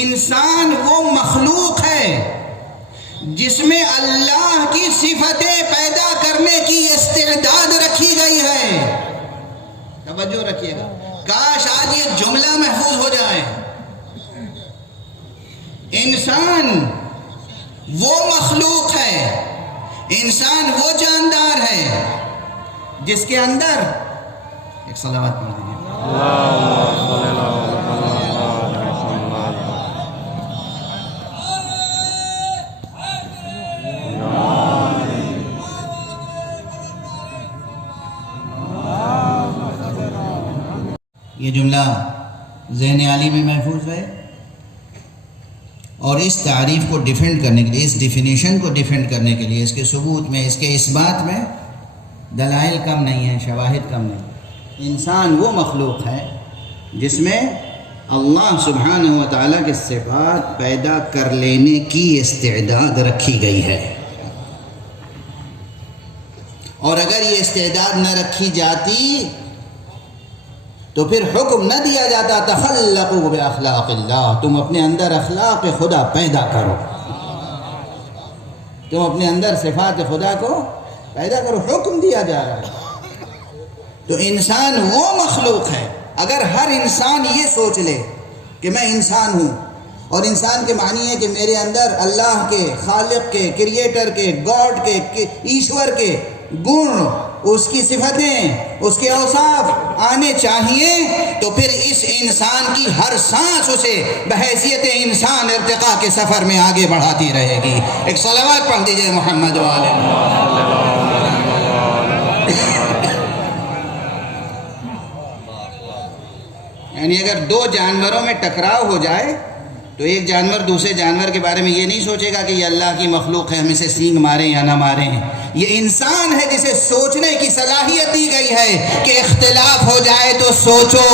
انسان وہ مخلوق ہے جس میں اللہ کی صفتیں پیدا کرنے کی استعداد رکھی گئی ہے. توجہ رکھیے گا، کاش آج یہ جملہ محفوظ ہو جائے. انسان وہ مخلوق ہے، انسان وہ جاندار ہے جس کے اندر ایک صلوات پڑھ دیجیے. یہ جملہ ذہن عالی میں محفوظ ہے، اور اس تعریف کو ڈیفینڈ کرنے کے لیے، اس ڈیفینیشن کو ڈیفینڈ کرنے کے لیے، اس کے ثبوت میں، اس کے اثبات میں دلائل کم نہیں ہیں، شواہد کم نہیں. انسان وہ مخلوق ہے جس میں اللہ سبحانہ و تعالیٰ کے صفات پیدا کر لینے کی استعداد رکھی گئی ہے. اور اگر یہ استعداد نہ رکھی جاتی تو پھر حکم نہ دیا جاتا تخلقوا باخلاق اللہ، تم اپنے اندر اخلاق خدا پیدا کرو، تم اپنے اندر صفات خدا کو پیدا کرو، حکم دیا جا رہا ہے. تو انسان وہ مخلوق ہے، اگر ہر انسان یہ سوچ لے کہ میں انسان ہوں، اور انسان کے معنی ہے کہ میرے اندر اللہ کے، خالق کے، کریٹر کے، گاڈ کے، ایشور کے گن، اس کی صفتیں، اس کے اوصاف آنے چاہیے، تو پھر اس انسان کی ہر سانس اسے بحیثیت انسان ارتقاء کے سفر میں آگے بڑھاتی رہے گی. ایک صلوات پڑھ دیجئے محمد والے. یعنی اگر دو جانوروں میں ٹکراؤ ہو جائے تو ایک جانور دوسرے جانور کے بارے میں یہ نہیں سوچے گا کہ یہ اللہ کی مخلوق ہے، ہم اسے سینگ ماریں یا نہ ماریں. یہ انسان ہے جسے سوچنے کی صلاحیت دی گئی ہے کہ اختلاف ہو جائے تو سوچو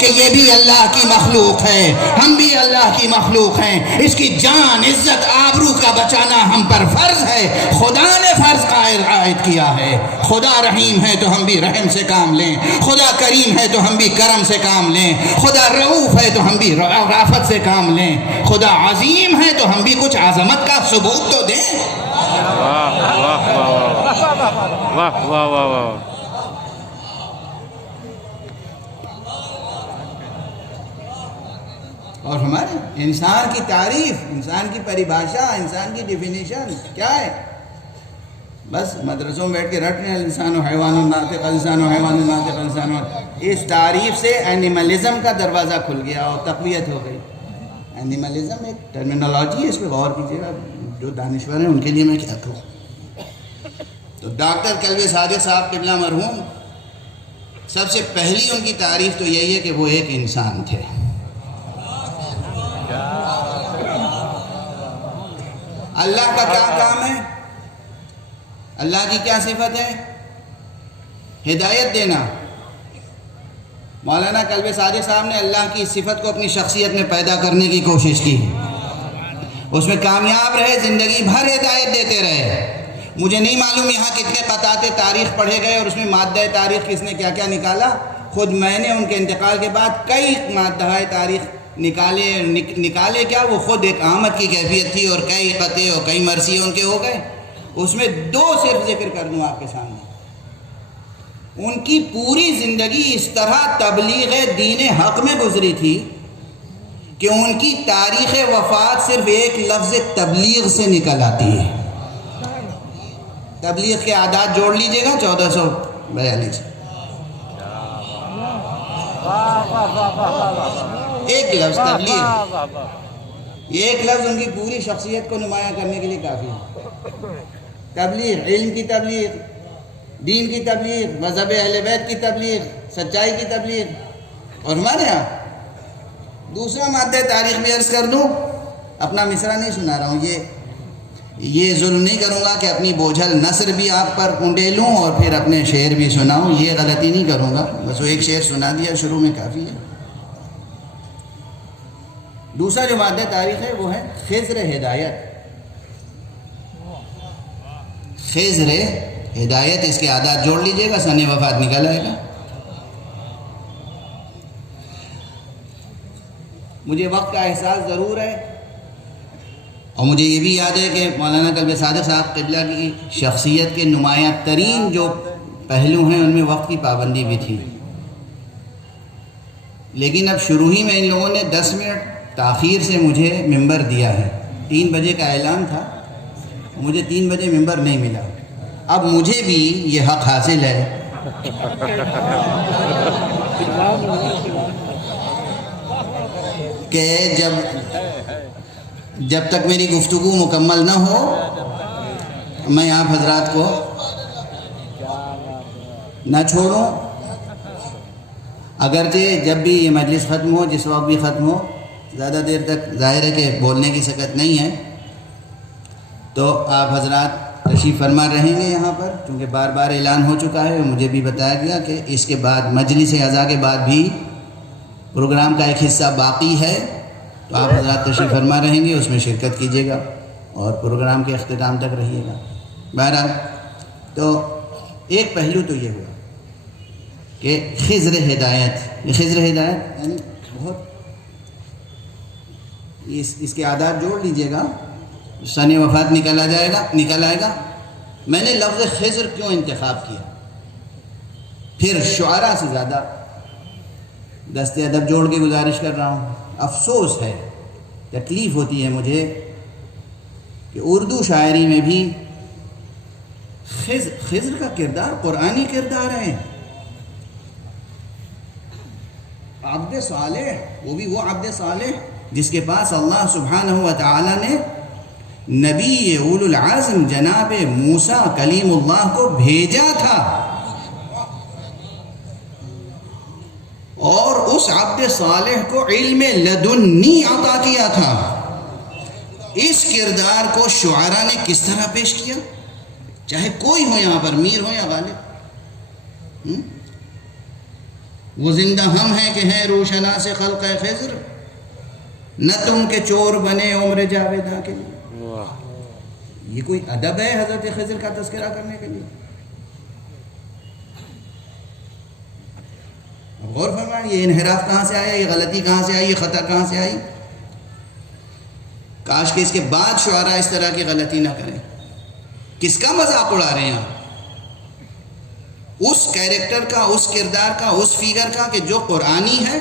کہ یہ بھی اللہ کی مخلوق ہے، ہم بھی اللہ کی مخلوق ہیں، اس کی جان، عزت، آبرو کا بچانا ہم پر فرض ہے. خدا نے فرض عائد کیا ہے. خدا رحیم ہے تو ہم بھی رحم سے کام لیں، خدا کریم ہے تو ہم بھی کرم سے کام لیں، خدا رؤوف ہے تو ہم بھی رافت سے کام لیں، خدا عظیم ہے تو ہم بھی کچھ عظمت کا ثبوت تو دیں. واہ واہ واہ واہ. اور ہمارے انسان کی تعریف، انسان کی پریبھاشا، انسان کی ڈیفینیشن کیا ہے؟ بس مدرسوں میں بیٹھ کے رٹ رہے ہیں انسان و حیوان ناطق، انسان و حیوان ناطق، انسان و. اس تعریف سے اینیملزم کا دروازہ کھل گیا اور تقویت ہو گئی. اینیملزم ایک ٹرمینالوجی ہے، اس پہ غور کیجیے گا، جو دانشور ہیں ان کے لیے میں کیا کہوں. تو ڈاکٹر کلب صادق صاحب قبلہ مرحوم، سب سے پہلی ان کی تعریف تو یہی ہے کہ وہ ایک انسان تھے. اللہ کا کیا کام ہے؟ اللہ کی کیا صفت ہے؟ ہدایت دینا. مولانا کلب صادق صاحب نے اللہ کی صفت کو اپنی شخصیت میں پیدا کرنے کی کوشش کی، اس میں کامیاب رہے، زندگی بھر ہدایت دیتے رہے. مجھے نہیں معلوم یہاں کتنے قطعات تاریخ پڑھے گئے اور اس میں مادہ تاریخ کس نے کیا کیا نکالا. خود میں نے ان کے انتقال کے بعد کئی مادہ تاریخ نکالے کیا، وہ خود ایک آمد کی کیفیت تھی، اور کئی قطعے اور کئی مرثی ان کے ہو گئے. اس میں دو صرف ذکر کر دوں آپ کے سامنے. ان کی پوری زندگی اس طرح تبلیغ دین حق میں گزری تھی کہ ان کی تاریخ وفات صرف ایک لفظ تبلیغ سے نکل آتی ہے. تبلیغ کے اعداد جوڑ لیجئے گا، 1442. ایک لفظ تبلیغ، ایک لفظ ان کی پوری شخصیت کو نمایاں کرنے کے لیے کافی ہے. تبلیغ، علم کی تبلیغ، دین کی تبلیغ، مذہب اہل بیت کی تبلیغ، سچائی کی تبلیغ. اور ہمارے ہاں دوسرا مادہ تاریخ میں عرض کر دوں، اپنا مصرع نہیں سنا رہا ہوں، یہ ظلم نہیں کروں گا کہ اپنی بوجھل نثر بھی آپ پر اونڈیلوں اور پھر اپنے شعر بھی سناؤں، یہ غلطی نہیں کروں گا، بس وہ ایک شعر سنا دیا شروع میں کافی ہے۔ دوسرا جو مادہ تاریخ ہے وہ ہے خضر ہدایت۔ خضر ہدایت، اس کے اعداد جوڑ لیجئے گا، سن وفات نکل آئے گا۔ مجھے وقت کا احساس ضرور ہے، اور مجھے یہ بھی یاد ہے کہ مولانا قلب صادق صاحب قبلہ کی شخصیت کے نمایاں ترین جو پہلو ہیں ان میں وقت کی پابندی بھی تھی، لیکن اب شروع ہی میں ان لوگوں نے 10 منٹ تاخیر سے مجھے ممبر دیا ہے۔ 3 بجے کا اعلان تھا، مجھے 3 بجے ممبر نہیں ملا۔ اب مجھے بھی یہ حق حاصل ہے کہ جب تک میری گفتگو مکمل نہ ہو میں آپ حضرات کو نہ چھوڑوں، اگرچہ جب بھی یہ مجلس ختم ہو، جس وقت بھی ختم ہو، زیادہ دیر تک ظاہر ہے کہ بولنے کی سکت نہیں ہے، تو آپ حضرات تشریف فرما رہیں گے یہاں پر، چونکہ بار بار اعلان ہو چکا ہے اور مجھے بھی بتایا گیا کہ اس کے بعد مجلس اعزا کے بعد بھی پروگرام کا ایک حصہ باقی ہے، تو آپ حضرات تشریف فرما رہیں گے، اس میں شرکت کیجیے گا اور پروگرام کے اختتام تک رہیے گا۔ بہرحال تو ایک پہلو تو یہ ہوا کہ خضر ہدایت، یہ خضر ہدایت یعنی بہت اس کے اعداد جوڑ لیجئے گا، سن وفات نکل آئے گا۔ میں نے لفظ خضر کیوں انتخاب کیا؟ پھر شعراء سے زیادہ دست ادب جوڑ کے گزارش کر رہا ہوں، افسوس ہے، تکلیف ہوتی ہے مجھے کہ اردو شاعری میں بھی خضر کا کردار قرآنی کردار ہے۔ عبد صالح، وہ بھی وہ عبد صالح جس کے پاس اللہ سبحانہ و تعالی نے نبی اولو العزم جناب موسیٰ کلیم اللہ کو بھیجا تھا، اور اس عبد صالح کو علم لدنی عطا کیا تھا۔ اس کردار کو شعراء نے کس طرح پیش کیا؟ چاہے کوئی ہو یہاں پر، میر ہو یا غالب، وہ زندہ ہم ہیں کہ ہیں روشنا سے خلق خضر، نہ تم کے چور بنے عمر جاویداں کے لیے۔ یہ کوئی ادب ہے حضرت خضر کا تذکرہ کرنے کے لیے؟ غور فرمائیں، یہ انحراف کہاں سے آیا، یہ غلطی کہاں سے آئی، یہ خطا کہاں سے آئی؟ کاش کہ اس کے بعد شعراء اس طرح کی غلطی نہ کریں۔ کس کا مذاق اڑا رہے ہیں؟ اس کیریکٹر کا، اس کردار کا، اس فیگر کا کہ جو قرآنی ہے،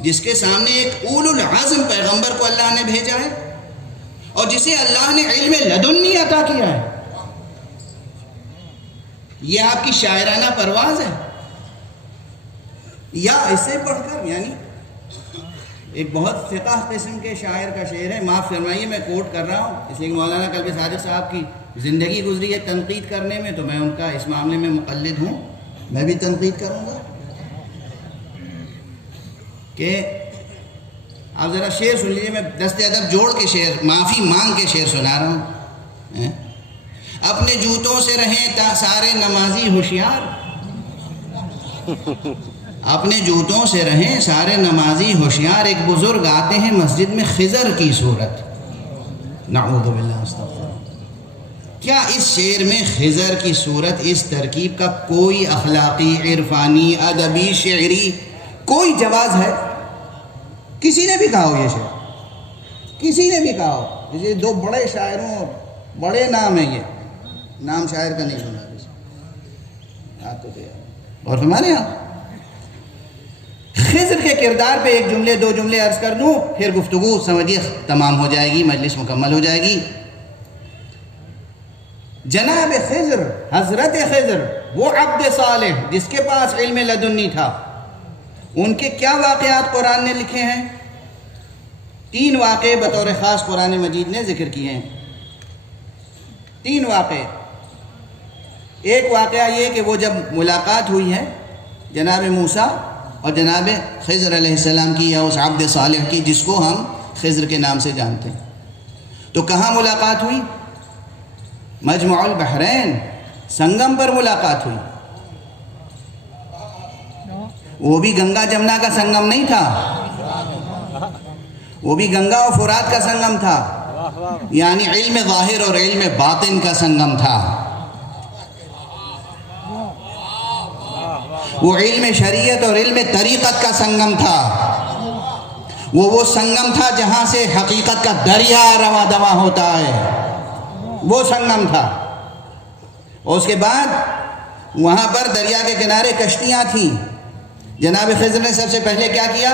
جس کے سامنے ایک اولو العزم پیغمبر کو اللہ نے بھیجا ہے، اور جسے اللہ نے علم لدنی عطا کیا ہے۔ یہ آپ کی شاعرانہ پرواز ہے؟ یا اسے پڑھ کر، یعنی ایک بہت فقہ قسم کے شاعر کا شعر ہے، معاف فرمائیے میں کوٹ کر رہا ہوں، اس لیے کہ مولانا قلب صادق صاحب کی زندگی گزری ہے تنقید کرنے میں، تو میں ان کا اس معاملے میں مقلد ہوں، میں بھی تنقید کروں گا کہ آپ ذرا شعر سن لیجیے، میں دست ادب جوڑ کے شعر، معافی مانگ کے شعر سنا رہا ہوں۔ اپنے جوتوں سے رہیں سارے نمازی ہوشیار، اپنے جوتوں سے رہیں سارے نمازی ہوشیار، ایک بزرگ آتے ہیں مسجد میں خضر کی صورت، نعوذ باللہ استغفر۔ کیا اس شعر میں خضر کی صورت، اس ترکیب کا کوئی اخلاقی، عرفانی، ادبی، شعری کوئی جواز ہے؟ کسی نے بھی کہا ہو یہ شعر، کسی نے بھی کہا ہو؟ جیسے دو بڑے شاعروں، بڑے نام ہیں، یہ نام شاعر کا نہیں سنا آپ تو تیار، اور ہمارے یہاں خضر کے کردار پہ ایک جملے دو جملے عرض کر دوں، پھر گفتگو سمجھیے تمام ہو جائے گی، مجلس مکمل ہو جائے گی۔ جناب خضر، حضرت خضر، وہ عبد صالح جس کے پاس علم لدنی تھا، ان کے کیا واقعات قرآن نے لکھے ہیں؟ 3 واقعے بطور خاص قرآن مجید نے ذکر کیے ہیں، 3 واقعے۔ ایک واقعہ یہ کہ وہ جب ملاقات ہوئی ہے جناب موسیٰ اور جناب خضر علیہ السلام کی، یا اس عبد صالح کی جس کو ہم خضر کے نام سے جانتے ہیں، تو کہاں ملاقات ہوئی؟ مجمع البحرین، سنگم پر ملاقات ہوئی. وہ بھی گنگا جمنا کا سنگم نہیں تھا، وہ بھی گنگا و فرات کا سنگم تھا، یعنی علم ظاہر اور علم باطن کا سنگم تھا. وہ علم شریعت اور علم طریقت کا سنگم تھا. وہ سنگم تھا جہاں سے حقیقت کا دریا رواں دواں ہوتا ہے، وہ سنگم تھا. اور اس کے بعد وہاں پر دریا کے کنارے کشتیاں تھیں. جناب خضر نے سب سے پہلے کیا کیا؟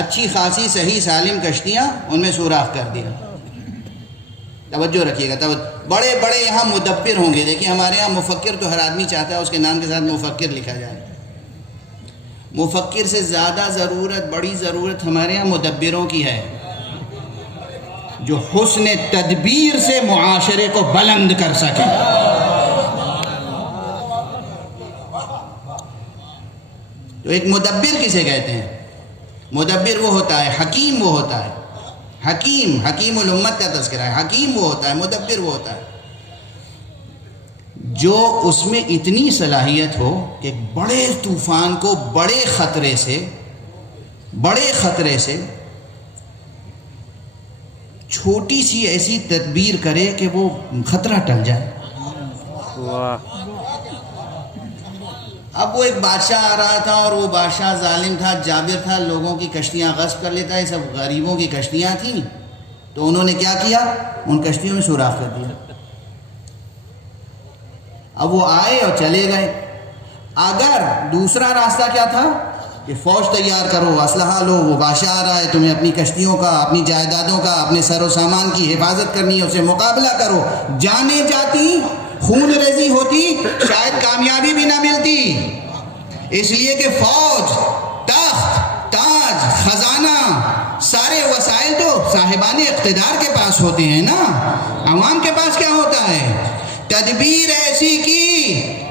اچھی خاصی صحیح سالم کشتیاں ان میں سوراخ کر دیا. توجہ رکھیے گا، بڑے بڑے یہاں مدبر ہوں گے. دیکھیں ہمارے یہاں مفکر تو ہر آدمی چاہتا ہے اس کے نام کے ساتھ مفکر لکھا جائے. مفکر سے زیادہ ضرورت، بڑی ضرورت ہمارے یہاں مدبروں کی ہے، جو حسن تدبیر سے معاشرے کو بلند کر سکے. تو ایک مدبر کسے کہتے ہیں؟ مدبر وہ ہوتا ہے، حکیم وہ ہوتا ہے. حکیم الامت کا تذکرہ ہے. حکیم وہ ہوتا ہے، مدبر وہ ہوتا ہے جو اس میں اتنی صلاحیت ہو کہ بڑے طوفان کو بڑے خطرے سے چھوٹی سی ایسی تدبیر کرے کہ وہ خطرہ ٹل جائے. اب وہ ایک بادشاہ آ رہا تھا اور وہ بادشاہ ظالم تھا، جابر تھا، لوگوں کی کشتیاں غصب کر لیتا ہے. سب غریبوں کی کشتیاں تھیں، تو انہوں نے کیا کیا؟ ان کشتیوں میں سوراخ کر دیا. اب وہ آئے اور چلے گئے. اگر دوسرا راستہ کیا تھا کہ فوج تیار کرو، اسلحہ لو، وہ بادشاہ آ رہا ہے، تمہیں اپنی کشتیوں کا، اپنی جائیدادوں کا، اپنے سر و سامان کی حفاظت کرنی ہے، اسے مقابلہ کرو. جانیں جاتی، خون ریزی ہوتی، شاید کامیابی بھی نہ ملتی. اس لیے کہ فوج، تخت، تاج، خزانہ، سارے وسائل تو صاحبان اقتدار کے پاس ہوتے ہیں نا. عوام کے پاس کیا ہوتا ہے؟ تدبیر ایسی کی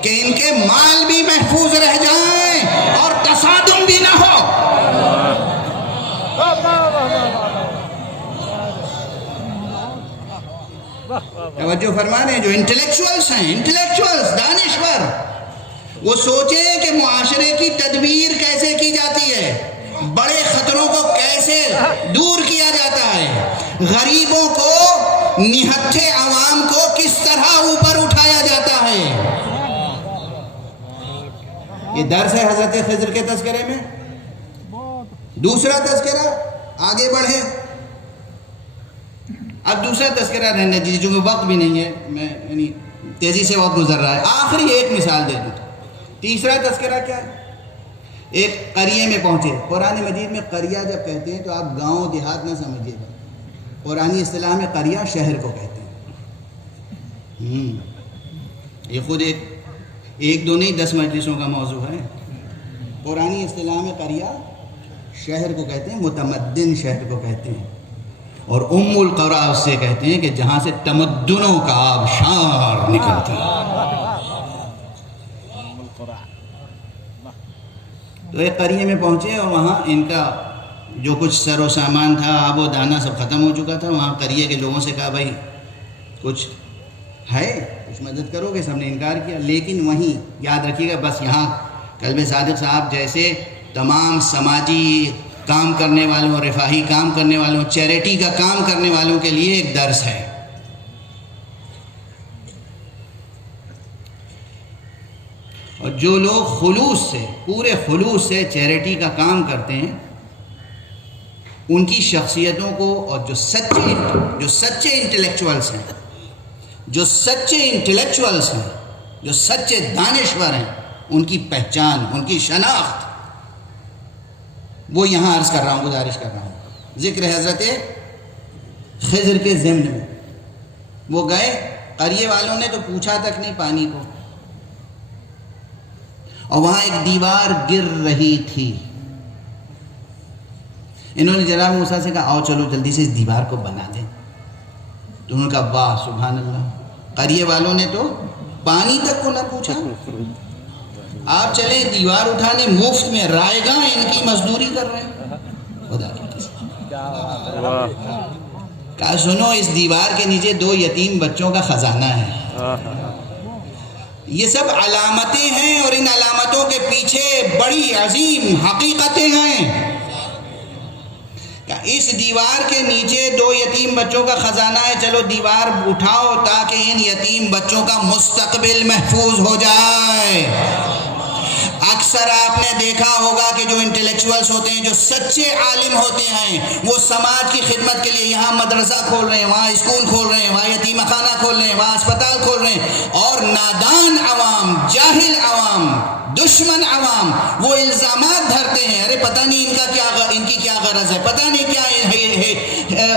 کہ ان کے مال بھی محفوظ رہ جائیں اور تصادم بھی نہ ہو. توجہ فرما رہے ہیں جو انٹلیکچوئلز دانشور، وہ سوچیں کہ معاشرے کی تدبیر کیسے کی جاتی ہے، بڑے خطروں کو کیسے دور کیا جاتا ہے، غریبوں کو، نہتھے عوام کو کس طرح اوپر اٹھایا جاتا ہے. یہ درس ہے حضرت خضر کے تذکرے میں. دوسرا تذکرہ آگے بڑھے. اب دوسرا تذکرہ رہنے دیجیے، جو وقت بھی نہیں ہے، میں یعنی تیزی سے وقت گزر رہا ہے. آخری ایک مثال دے دوں. تیسرا تذکرہ کیا ہے؟ ایک قریے میں پہنچے. قرآن مجید میں قریہ جب کہتے ہیں تو آپ گاؤں دیہات نہ سمجھیے گا. قرآنی اصطلاح میں قریہ شہر کو کہتے ہیں. یہ خود ایک دو نہیں 10 مجلسوں کا موضوع ہے. قرآنی اصطلاح میں قریہ شہر کو کہتے ہیں، متمدن شہر کو کہتے ہیں. اور ام القرى اس سے کہتے ہیں کہ جہاں سے تمدنوں کا آبشار نکلتا ہے. تو ایک قریے میں پہنچے اور وہاں ان کا جو کچھ سر و سامان تھا، آب و دانہ سب ختم ہو چکا تھا. وہاں قریے کے لوگوں سے کہا بھائی کچھ ہے، کچھ مدد کرو گے؟ سب نے انکار کیا. لیکن وہیں یاد رکھیے گا، بس یہاں قلب صادق صاحب جیسے تمام سماجی کام کرنے والوں، رفاہی کام کرنے والوں، چیریٹی کا کام کرنے والوں کے لیے ایک درس ہے. اور جو لوگ خلوص سے، پورے خلوص سے چیریٹی کا کام کرتے ہیں، ان کی شخصیتوں کو، اور جو سچے انٹلیکچوئلز ہیں، جو سچے دانشور ہیں، ان کی پہچان، ان کی شناخت، وہ یہاں عرض کر رہا ہوں، گزارش کر رہا ہوں. ذکر حضرت خضر کے ضمن میں وہ گئے. قریے والوں نے تو پوچھا تک نہیں پانی کو، اور وہاں ایک دیوار گر رہی تھی. انہوں نے جناب موسیٰ سے کہا آؤ چلو جلدی سے اس دیوار کو بنا دیں. تو انہوں نے کہا واہ سبحان اللہ. قریے والوں نے تو پانی تک کو نہ پوچھا. آپ چلیں دیوار اٹھانے، مفت میں رائے گاں ان کی مزدوری کر رہے ہیں. خدا کی قسم کہا سنو اس دیوار کے نیچے 2 یتیم بچوں کا خزانہ ہے. یہ سب علامتیں ہیں اور ان علامتوں کے پیچھے بڑی عظیم حقیقتیں ہیں. اس دیوار کے نیچے 2 یتیم بچوں کا خزانہ ہے، چلو دیوار اٹھاؤ تاکہ ان یتیم بچوں کا مستقبل محفوظ ہو جائے. اکثر آپ نے دیکھا ہوگا کہ جو انٹلیکچوئلز ہوتے ہیں، جو سچے عالم ہوتے ہیں، وہ سماج کی خدمت کے لیے یہاں مدرسہ کھول رہے ہیں، وہاں اسکول کھول رہے ہیں، وہاں یتیم خانہ کھول رہے ہیں، وہاں اسپتال کھول رہے ہیں، اور نادان عوام، جاہل عوام، دشمن عوام وہ الزامات دھرتے ہیں. ارے پتہ نہیں ان کی کیا غرض ہے، پتہ نہیں کیا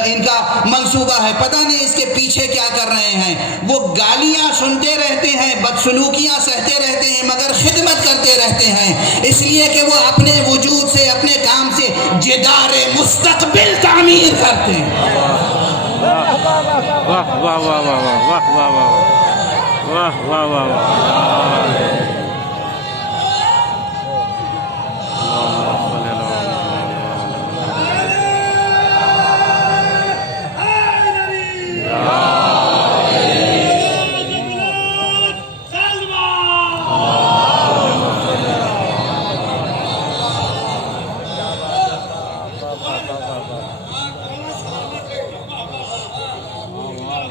ان کا منصوبہ ہے، پتہ نہیں اس کے پیچھے کیا کر رہے ہیں. وہ گالیاں سنتے رہتے ہیں، بدسلوکیاں سہتے رہتے ہیں، مگر خدمت کرتے رہتے ہیں، اس لیے کہ وہ اپنے وجود سے، اپنے کام سے جدار مستقبل تعمیر کرتے ہیں. واہ واہ واہ واہ واہ واہ واہ واہ واہ واہ.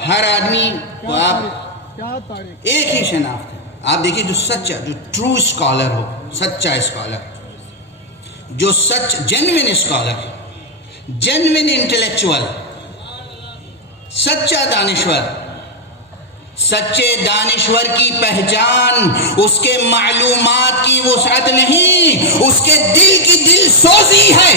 ہر آدمی کو آپ ایک ہی شناخت ہے. آپ دیکھیے جو سچا، جو ٹرو اسکالر ہو، سچا اسکالر، جو سچ جینوین اسکالر، جینوین انٹلیکچوئل، سچا دانشور. سچے دانشور کی پہچان اس کے معلومات کی وسعت نہیں، اس کے دل کی دل سوزی ہے.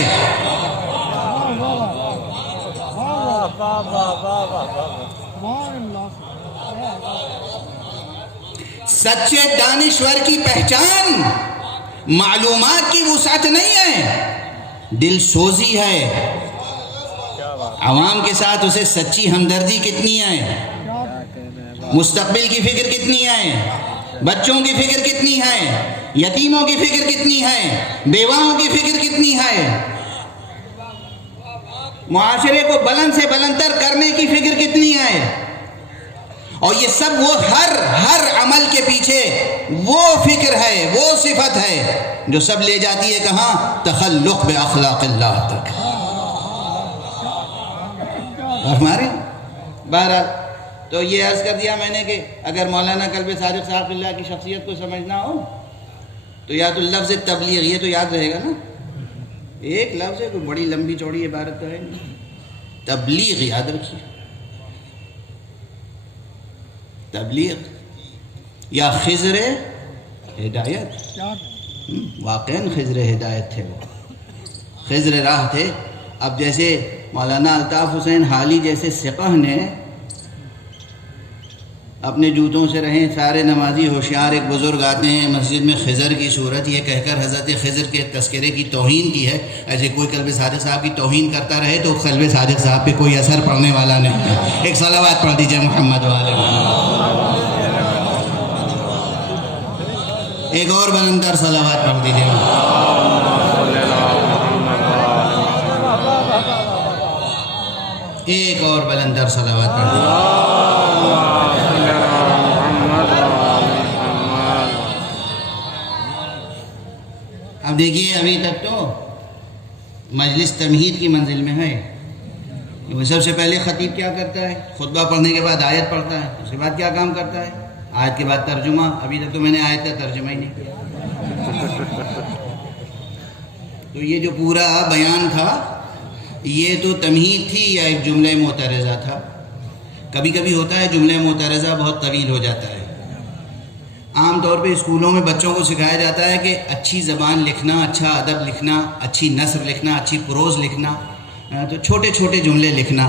سچے دانشور کی پہچان معلومات کی وسعت نہیں ہے، دل سوزی ہے. عوام کے ساتھ اسے سچی ہمدردی کتنی ہے، مستقبل کی فکر کتنی ہے، بچوں کی فکر کتنی ہے، یتیموں کی فکر کتنی ہے، بیواؤں کی فکر کتنی ہے، معاشرے کو بلند سے بلندتر کرنے کی فکر کتنی ہے. اور یہ سب وہ ہر عمل کے پیچھے وہ فکر ہے، وہ صفت ہے جو سب لے جاتی ہے کہاں؟ تخلق باخلاق اللہ تک. ہمارے بہرحال تو یہ عرض کر دیا میں نے کہ اگر مولانا قلب صادق صاحب اللہ کی شخصیت کو سمجھنا ہو تو یا تو لفظ تبلیغ، یہ تو یاد رہے گا نا، ایک لفظ ہے، کوئی بڑی لمبی چوڑی عبارت تو ہے نہیں، تبلیغ یاد رکھیے. تبلیغ یا خضر ہدایت، واقعاً خضر ہدایت تھے، وہ خضر راہ تھے. اب جیسے مولانا الطاف حسین حالی جیسے سقہ نے اپنے جوتوں سے رہیں سارے نمازی ہوشیار، ایک بزرگ آتے ہیں مسجد میں خضر کی صورت یہ کہہ کر حضرت خضر کے تذکرے کی توہین کی ہے. ایسے کوئی قلب صادق صاحب کی توہین کرتا رہے تو قلب صادق صاحب پہ کوئی اثر پڑنے والا نہیں ہے. ایک صلوات پڑھ دیجئے محمد والے. ایک اور بلندر صلوات پڑھ دیجئے. ایک اور بلندر صلوات پڑھ دیجئے. اب دیکھیے ابھی تک تو مجلس تمہید کی منزل میں ہے. سب سے پہلے خطیب کیا کرتا ہے؟ خطبہ پڑھنے کے بعد آیت پڑھتا ہے، اس کے بعد کیا کام کرتا ہے؟ آیت کے بعد ترجمہ. ابھی تک تو میں نے آیت کا ترجمہ ہی نہیں کیا. تو یہ جو پورا بیان تھا یہ تو تمہید تھی یا ایک جملہ معترضہ تھا؟ کبھی کبھی ہوتا ہے جملہ معترضہ بہت طویل ہو جاتا ہے. عام طور پہ اسکولوں میں بچوں کو سکھایا جاتا ہے کہ اچھی زبان لکھنا، اچھا ادب لکھنا، اچھی نثر لکھنا، اچھی پروز لکھنا، تو چھوٹے چھوٹے جملے لکھنا.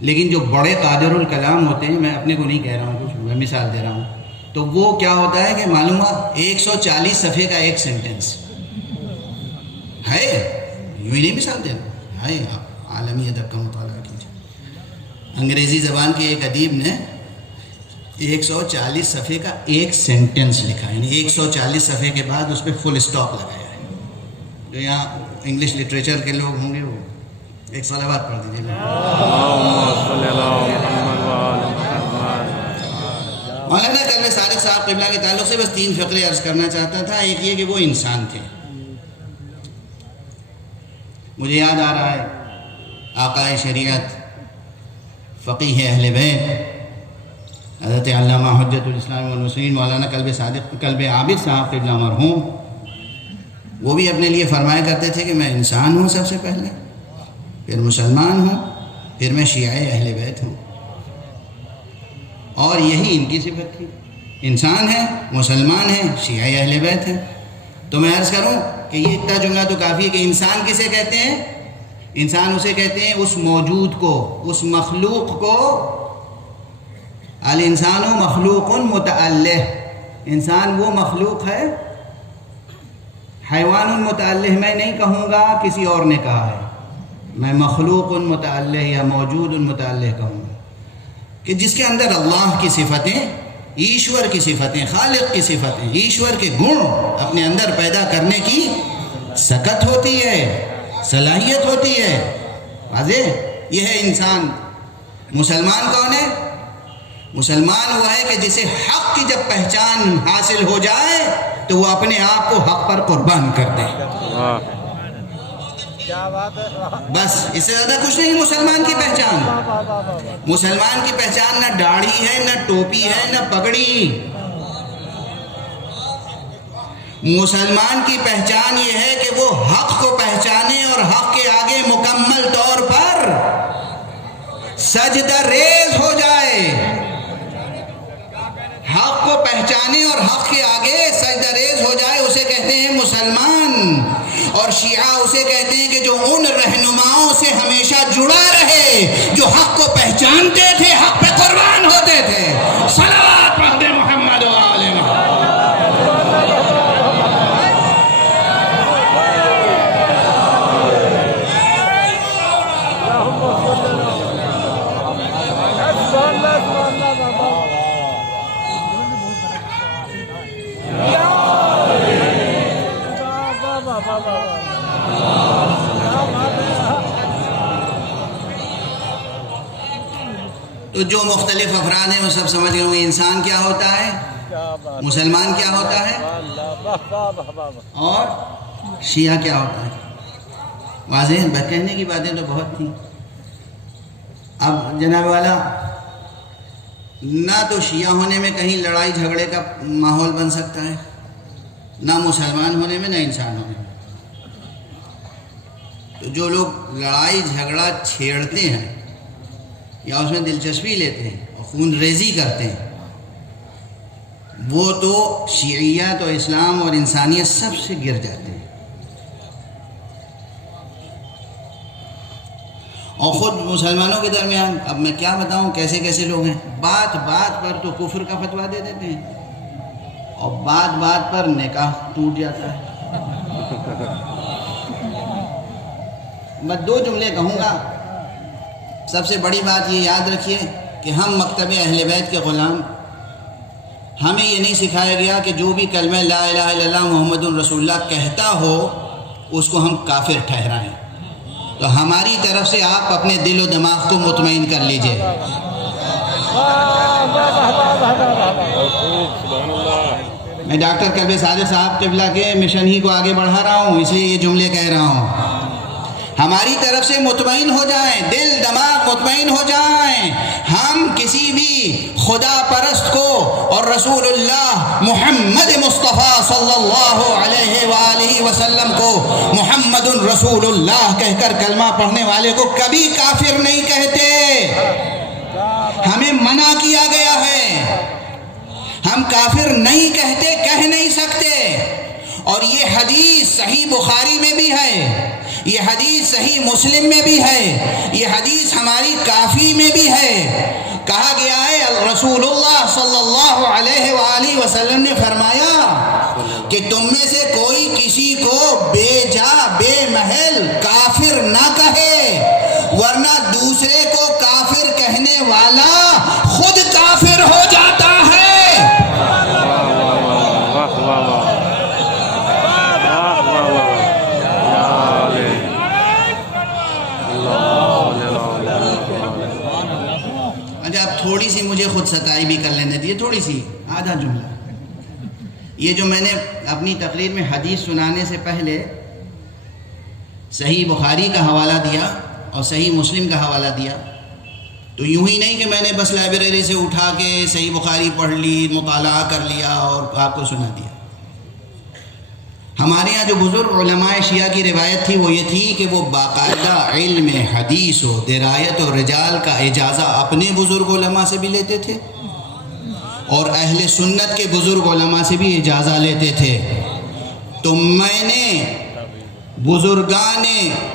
لیکن جو بڑے قادر الکلام ہوتے ہیں، میں اپنے کو نہیں کہہ رہا ہوں کچھ، میں مثال دے رہا ہوں، تو وہ کیا ہوتا ہے کہ معلوم ہوا 140 صفحے کا ایک سینٹنس ہے. یوں ہی نہیں مثال دے رہا ہے، عالمی ادب کا مطالعہ کیجیے. انگریزی زبان کے ایک ادیب نے 140 صفحے کا ایک سینٹنس لکھا، یعنی 140 صفحے کے بعد اس پہ فل اسٹاپ لگایا ہے. جو یہاں انگلش لٹریچر کے لوگ ہوں گے وہ ایک صلوات پڑھ دیجیے. مولانا کلب صادق صاحب قبلہ کے تعلق سے بس 3 فقرے عرض کرنا چاہتا تھا. ایک یہ کہ وہ انسان تھے. مجھے یاد آ رہا ہے آقا شریعت فقیہ اہل بیت حضرت علامہ حجت الاسلام والمسلمین مولانا کلب عابد صاحب قبلہ مرحوم، وہ بھی اپنے لیے فرمایا کرتے تھے کہ میں انسان ہوں سب سے پہلے، پھر مسلمان ہوں، پھر میں شیعہ اہل بیت ہوں. اور یہی ان کی صفت تھی. انسان ہے، مسلمان ہے، شیعہ اہل بیت ہے. تو میں عرض کروں کہ یہ اتنا جملہ تو کافی ہے کہ انسان کسے کہتے ہیں؟ انسان اسے کہتے ہیں اس موجود کو، اس مخلوق کو. الانسان مخلوق متعلہ، انسان وہ مخلوق ہے. حیوان متعلہ میں نہیں کہوں گا، کسی اور نے کہا ہے. میں مخلوق متعلہ یا موجود متعلہ کہوں گا کہ جس کے اندر اللہ کی صفتیں، ایشور کی صفتیں، خالق کی صفتیں، ایشور کے گن اپنے اندر پیدا کرنے کی سکت ہوتی ہے، صلاحیت ہوتی ہے. واضح یہ ہے انسان. مسلمان کون ہے؟ مسلمان وہ ہے کہ جسے حق کی جب پہچان حاصل ہو جائے تو وہ اپنے آپ کو حق پر قربان کر دے. بس اس سے زیادہ کچھ نہیں مسلمان کی پہچان. مسلمان کی پہچان نہ داڑھی ہے، نہ ٹوپی ہے، نہ پگڑی. مسلمان کی پہچان یہ ہے کہ وہ حق کو پہچانے اور حق کے آگے مکمل طور پر سجدہ ریز ہو جائے. حق کو پہچانے اور حق کے آگے سجدہ ریز ہو جائے، اسے کہتے ہیں مسلمان. اور شیعہ اسے کہتے ہیں کہ جو ان رہنماؤں سے ہمیشہ جڑا رہے جو حق کو پہچانتے تھے، حق پہ قربان ہوتے تھے. صلوات پڑھ دے محمد و آل محمد. تو جو مختلف افراد ہیں وہ سب سمجھ گئے ہوں گے انسان کیا ہوتا ہے، مسلمان کیا ہوتا ہے، اور شیعہ کیا ہوتا ہے. واضح کہنے کی باتیں تو بہت تھیں. اب جناب والا نہ تو شیعہ ہونے میں کہیں لڑائی جھگڑے کا ماحول بن سکتا ہے، نہ مسلمان ہونے میں، نہ انسان ہونے میں. تو جو لوگ لڑائی جھگڑا چھیڑتے ہیں یا اس میں دلچسپی لیتے ہیں اور خون ریزی کرتے ہیں، وہ تو شیعیت اور اسلام اور انسانیت سب سے گر جاتے ہیں. اور خود مسلمانوں کے درمیان اب میں کیا بتاؤں کیسے کیسے لوگ ہیں. بات بات پر تو کفر کا فتویٰ دے دیتے ہیں اور بات بات پر نکاح ٹوٹ جاتا ہے. میں 2 جملے کہوں گا. سب سے بڑی بات یہ یاد رکھیے کہ ہم مکتب اہل بیت کے غلام. ہمیں یہ نہیں سکھایا گیا کہ جو بھی کلمہ لا الہ الا اللہ محمد رسول اللہ کہتا ہو اس کو ہم کافر ٹھہرائیں. تو ہماری طرف سے آپ اپنے دل و دماغ کو مطمئن کر لیجئے. میں ڈاکٹر کلب صادق صاحب قبلہ کے مشن ہی کو آگے بڑھا رہا ہوں، اس لیے یہ جملے کہہ رہا ہوں. ہماری طرف سے مطمئن ہو جائیں، دل دماغ مطمئن ہو جائیں. ہم کسی بھی خدا پرست کو اور رسول اللہ محمد مصطفیٰ صلی اللہ علیہ وآلہ وسلم کو محمد رسول اللہ کہہ کر کلمہ پڑھنے والے کو کبھی کافر نہیں کہتے. ہمیں منع کیا گیا ہے. ہم کافر نہیں کہتے، کہہ نہیں سکتے. اور یہ حدیث صحیح بخاری میں بھی ہے، یہ حدیث صحیح مسلم میں بھی ہے، یہ حدیث ہماری کافی میں بھی ہے. کہا گیا ہے رسول اللہ صلی اللہ علیہ وآلہ وسلم نے فرمایا کہ تم میں سے کوئی کسی کو بے جا بے محل کافر نہ کہے، ورنہ دوسرے کو کافر کہنے والا خود کافر ہو جاتا ہے. خود ستائی بھی کر لینے دیے، تھوڑی سی آدھا جملہ. یہ جو میں نے اپنی تقریر میں حدیث سنانے سے پہلے صحیح بخاری کا حوالہ دیا اور صحیح مسلم کا حوالہ دیا، تو یوں ہی نہیں کہ میں نے بس لائبریری سے اٹھا کے صحیح بخاری پڑھ لی، مطالعہ کر لیا اور آپ کو سنا دیا. ہمارے ہاں جو بزرگ علماء شیعہ کی روایت تھی وہ یہ تھی کہ وہ باقاعدہ علم حدیث و درایت و رجال کا اجازہ اپنے بزرگ علماء سے بھی لیتے تھے اور اہل سنت کے بزرگ علماء سے بھی اجازہ لیتے تھے. تو میں نے بزرگان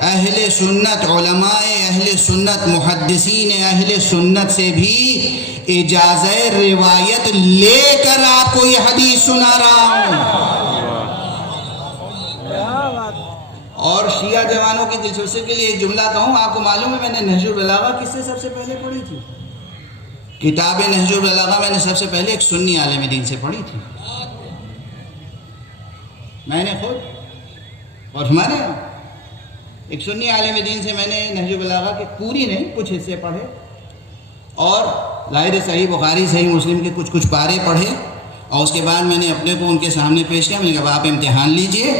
اہل سنت، علماء اہل سنت، محدثین اہل سنت سے بھی اجازت روایت لے کر آپ کو یہ حدیث سنا رہا ہوں. اور شیعہ جوانوں کی دلچسپی کے لیے ایک جملہ کہوں، آپ کو معلوم ہے میں نے نہج البلاغہ کس سے سب سے پہلے پڑھی تھی؟ کتاب نہج البلاغہ میں نے سب سے پہلے ایک سنی عالم دین سے پڑھی تھی. میں نے خود اور ہمارے ایک سنی عالم دین سے میں نے نہج البلاغہ کے پوری نہیں کچھ حصے پڑھے اور ظاہر صحیح بخاری صحیح مسلم کے کچھ پارے پڑھے اور اس کے بعد میں نے اپنے کو ان کے سامنے پیش کیا. میں نے کہا آپ امتحان لیجئے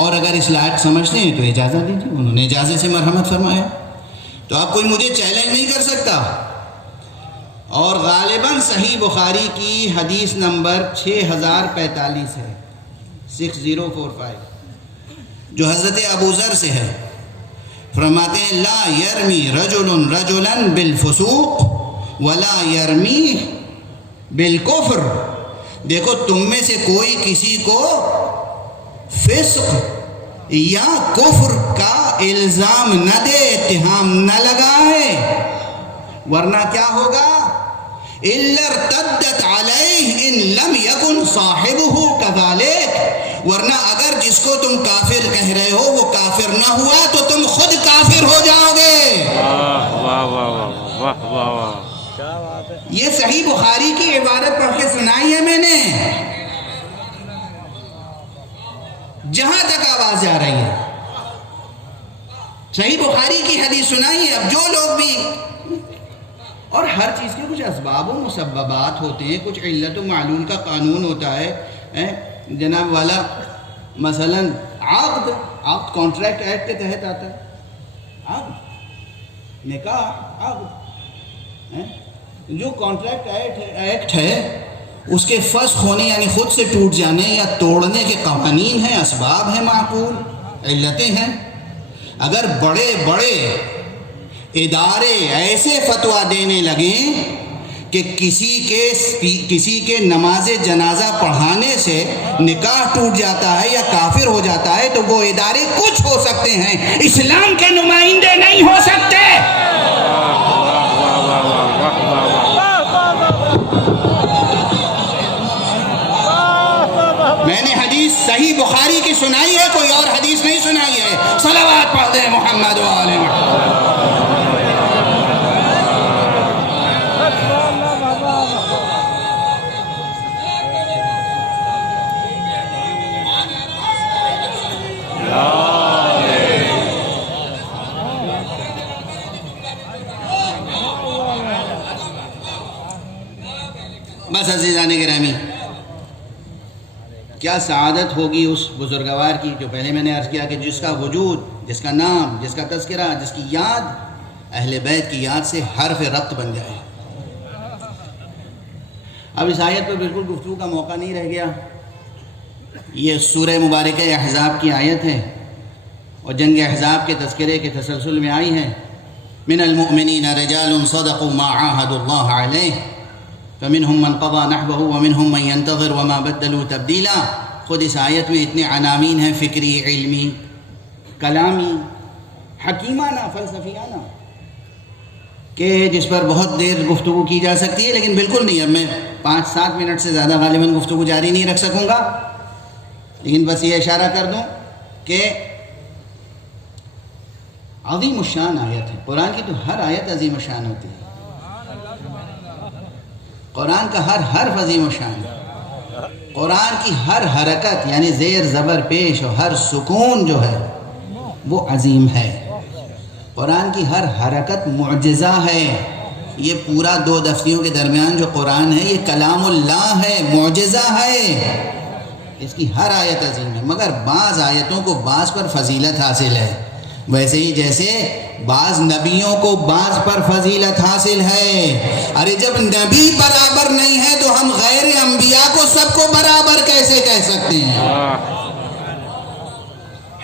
اور اگر اس لائق سمجھتے ہیں تو اجازت دیجیے. انہوں نے اجازت سے مرحمت فرمایا. تو اب کوئی مجھے چیلنج نہیں کر سکتا. اور غالباً صحیح بخاری کی حدیث نمبر 6045 ہے، 6045، جو حضرت ابو ذر سے ہے. فرماتے ہیں لا یرمی رجل رجلا بالفسوق ولا یرمی بالکفر. دیکھو تم میں سے کوئی کسی کو فسق یا کفر کا الزام نہ دے، اتہام نہ لگائے، ورنہ کیا ہوگا؟ اِلَّا ارْتَدَّتْ عَلَيْهِ إِن لَمْ يَكُنْ صَاحِبُهُ كَذَلِكَ. ورنہ اگر جس کو تم کافر کہہ رہے ہو وہ کافر نہ ہوا تو تم خود کافر ہو جاؤ گے. واہ واہ واہ واہ واہ. یہ صحیح بخاری کی عبارت پڑھ کے سنائی ہے میں نے، جہاں تک آواز جا رہی ہے. صحیح بخاری کی حدیث سنائی ہے. اب جو لوگ بھی، اور ہر چیز کے کچھ اسباب و مسببات ہوتے ہیں، کچھ علت و معلول کا قانون ہوتا ہے جناب والا. مثلا عقد کانٹریکٹ ایکٹ کے تحت آتا ہے. عقد نکاح عقد، جو کانٹریکٹ ایکٹ ہے اس کے فسخ ہونے یعنی خود سے ٹوٹ جانے یا توڑنے کے قوانین ہیں، اسباب ہیں، معقول علتیں ہیں. اگر بڑے بڑے ادارے ایسے فتویٰ دینے لگیں کہ کسی کے نماز جنازہ پڑھانے سے نکاح ٹوٹ جاتا ہے یا کافر ہو جاتا ہے تو وہ ادارے کچھ ہو سکتے ہیں، اسلام کے نمائندے نہیں ہو سکتے. میں نے حدیث صحیح بخاری کی سنائی ہے، کوئی اور حدیث نہیں سنائی ہے. صلوات پڑھ دیں محمد و آل محمد. بس عزیزان گرامی، کیا سعادت ہوگی اس بزرگوار کی جو پہلے میں نے عرض کیا کہ جس کا وجود، جس کا نام، جس کا تذکرہ، جس کی یاد اہل بیت کی یاد سے حرف ربط بن جائے. اب اس آیت پر بالکل گفتگو کا موقع نہیں رہ گیا. یہ سورہ مبارکہ احزاب کی آیت ہے اور جنگ احزاب کے تذکرے کے تسلسل میں آئی ہے. من المؤمنین رجال صدقوا ما عاهدوا الله علیہ فمنهم من قضى نحبه ومنهم من ينتظر وما بدلوا تبدیلا. خود اس آیت میں اتنے عناوین ہیں، فکری، علمی، کلامی، حکیمانہ، فلسفیانہ، کہ جس پر بہت دیر گفتگو کی جا سکتی ہے، لیکن بالکل نہیں. اب میں 5-7 منٹ سے زیادہ غالباً گفتگو جاری نہیں رکھ سکوں گا، لیکن بس یہ اشارہ کر دوں کہ عظیم الشان آیت ہے. قرآن کی تو ہر آیت عظیم الشان ہوتی ہے، قرآن کا ہر حرف عظیم الشان ہے. قرآن کی ہر حرکت یعنی زیر زبر پیش اور ہر سکون جو ہے وہ عظیم ہے. قرآن کی ہر حرکت معجزہ ہے. یہ پورا 2 دفتیوں کے درمیان جو قرآن ہے یہ کلام اللہ ہے، معجزہ ہے، اس کی ہر آیت عظیم ہے، مگر بعض آیتوں کو بعض پر فضیلت حاصل ہے، ویسے ہی جیسے بعض نبیوں کو بعض پر فضیلت حاصل ہے۔ ارے جب نبی برابر نہیں ہے تو ہم غیر انبیاء کو سب کو برابر کیسے کہہ سکتے ہیں؟